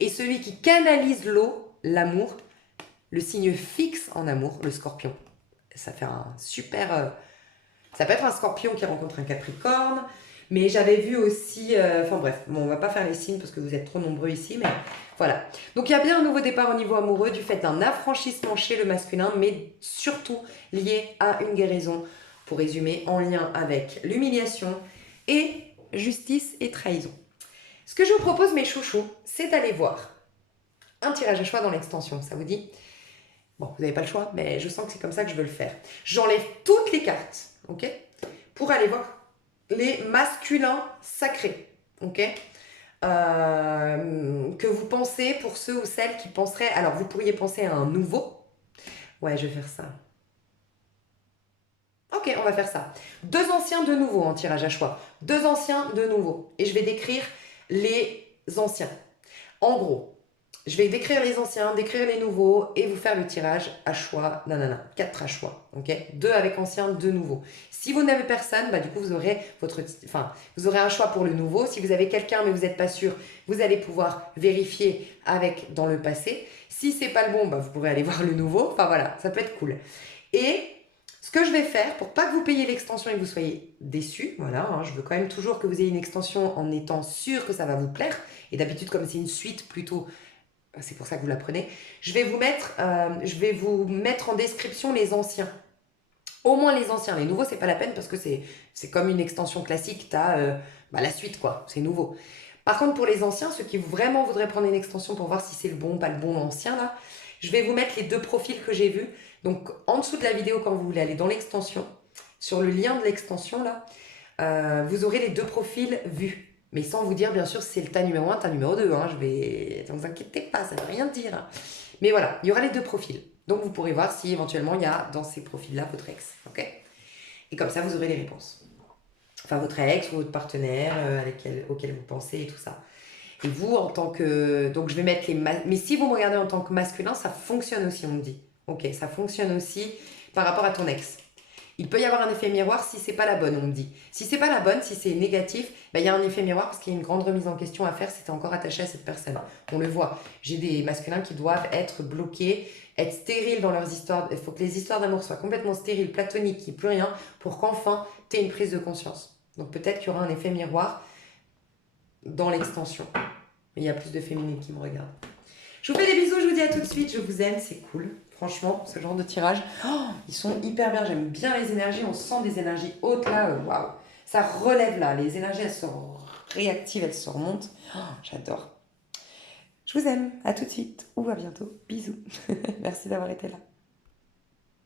Et celui qui canalise l'eau, l'amour, le signe fixe en amour, le Scorpion. Ça fait un super... ça peut être un Scorpion qui rencontre un Capricorne. Mais j'avais vu aussi, enfin bref, bon, on va pas faire les signes parce que vous êtes trop nombreux ici, mais voilà. Donc il y a bien un nouveau départ au niveau amoureux du fait d'un affranchissement chez le masculin, mais surtout lié à une guérison, pour résumer, en lien avec l'humiliation et justice et trahison. Ce que je vous propose, mes chouchous, c'est d'aller voir un tirage à choix dans l'extension, ça vous dit? Bon, vous n'avez pas le choix, mais je sens que c'est comme ça que je veux le faire. J'enlève toutes les cartes, ok? Pour aller voir les masculins sacrés, ok? Que vous pensez, pour ceux ou celles qui penseraient... Alors, vous pourriez penser à un nouveau. Ouais, je vais faire ça. Ok, on va faire ça. 2 anciens, 2 nouveaux en tirage à choix. 2 anciens, 2 nouveaux. Et je vais décrire les anciens. En gros, je vais décrire les anciens, décrire les nouveaux et vous faire le tirage à choix. Nanana, 4 à choix. Ok, 2 avec anciens, 2 nouveaux. Si vous n'avez personne, bah du coup vous aurez vous aurez un choix pour le nouveau. Si vous avez quelqu'un mais vous n'êtes pas sûr, vous allez pouvoir vérifier avec dans le passé. Si c'est pas le bon, bah vous pourrez aller voir le nouveau. Enfin voilà, ça peut être cool. Et ce que je vais faire pour pas que vous payiez l'extension et que vous soyez déçus, voilà, hein, je veux quand même toujours que vous ayez une extension en étant sûr que ça va vous plaire. Et d'habitude, comme c'est une suite plutôt, c'est pour ça que vous la prenez, je vais vous mettre en description les anciens. Au moins les anciens. Les nouveaux, c'est pas la peine parce que c'est comme une extension classique, tu as la suite, quoi. C'est nouveau. Par contre, pour les anciens, ceux qui vraiment voudraient prendre une extension pour voir si c'est le bon, pas le bon ancien, là, je vais vous mettre les 2 profils que j'ai vus. Donc, en dessous de la vidéo, quand vous voulez aller dans l'extension, sur le lien de l'extension, là, vous aurez les 2 profils vus. Mais sans vous dire, bien sûr, si c'est le tas numéro 1, tas numéro 2. Hein, ne vous inquiétez pas, ça ne veut rien dire. Hein. Mais voilà, il y aura les 2 profils. Donc, vous pourrez voir si éventuellement il y a dans ces profils-là votre ex. Ok? Et comme ça, vous aurez les réponses. Enfin, votre ex ou votre partenaire auquel vous pensez et tout ça. Et vous, en tant que... Donc, je vais mettre les... Mais si vous me regardez en tant que masculin, ça fonctionne aussi, on me dit. Ok, ça fonctionne aussi par rapport à ton ex. Il peut y avoir un effet miroir si c'est pas la bonne, on me dit. Si c'est pas la bonne, si c'est négatif, ben, il y a un effet miroir parce qu'il y a une grande remise en question à faire si tu es encore attaché à cette personne. On le voit. J'ai des masculins qui doivent être bloqués, être stériles dans leurs histoires. Il faut que les histoires d'amour soient complètement stériles, platoniques, qu'il n'y ait plus rien pour qu'enfin tu aies une prise de conscience. Donc peut-être qu'il y aura un effet miroir dans l'extension. Mais il y a plus de féminines qui me regardent. Je vous fais des bisous, je vous dis à tout de suite. Je vous aime, c'est cool. Franchement, ce genre de tirage, ils sont hyper bien. J'aime bien les énergies. On sent des énergies hautes là. Waouh. Ça relève là. Les énergies, elles se réactivent, elles se remontent. J'adore. Je vous aime. À tout de suite ou à bientôt. Bisous. Merci d'avoir été là.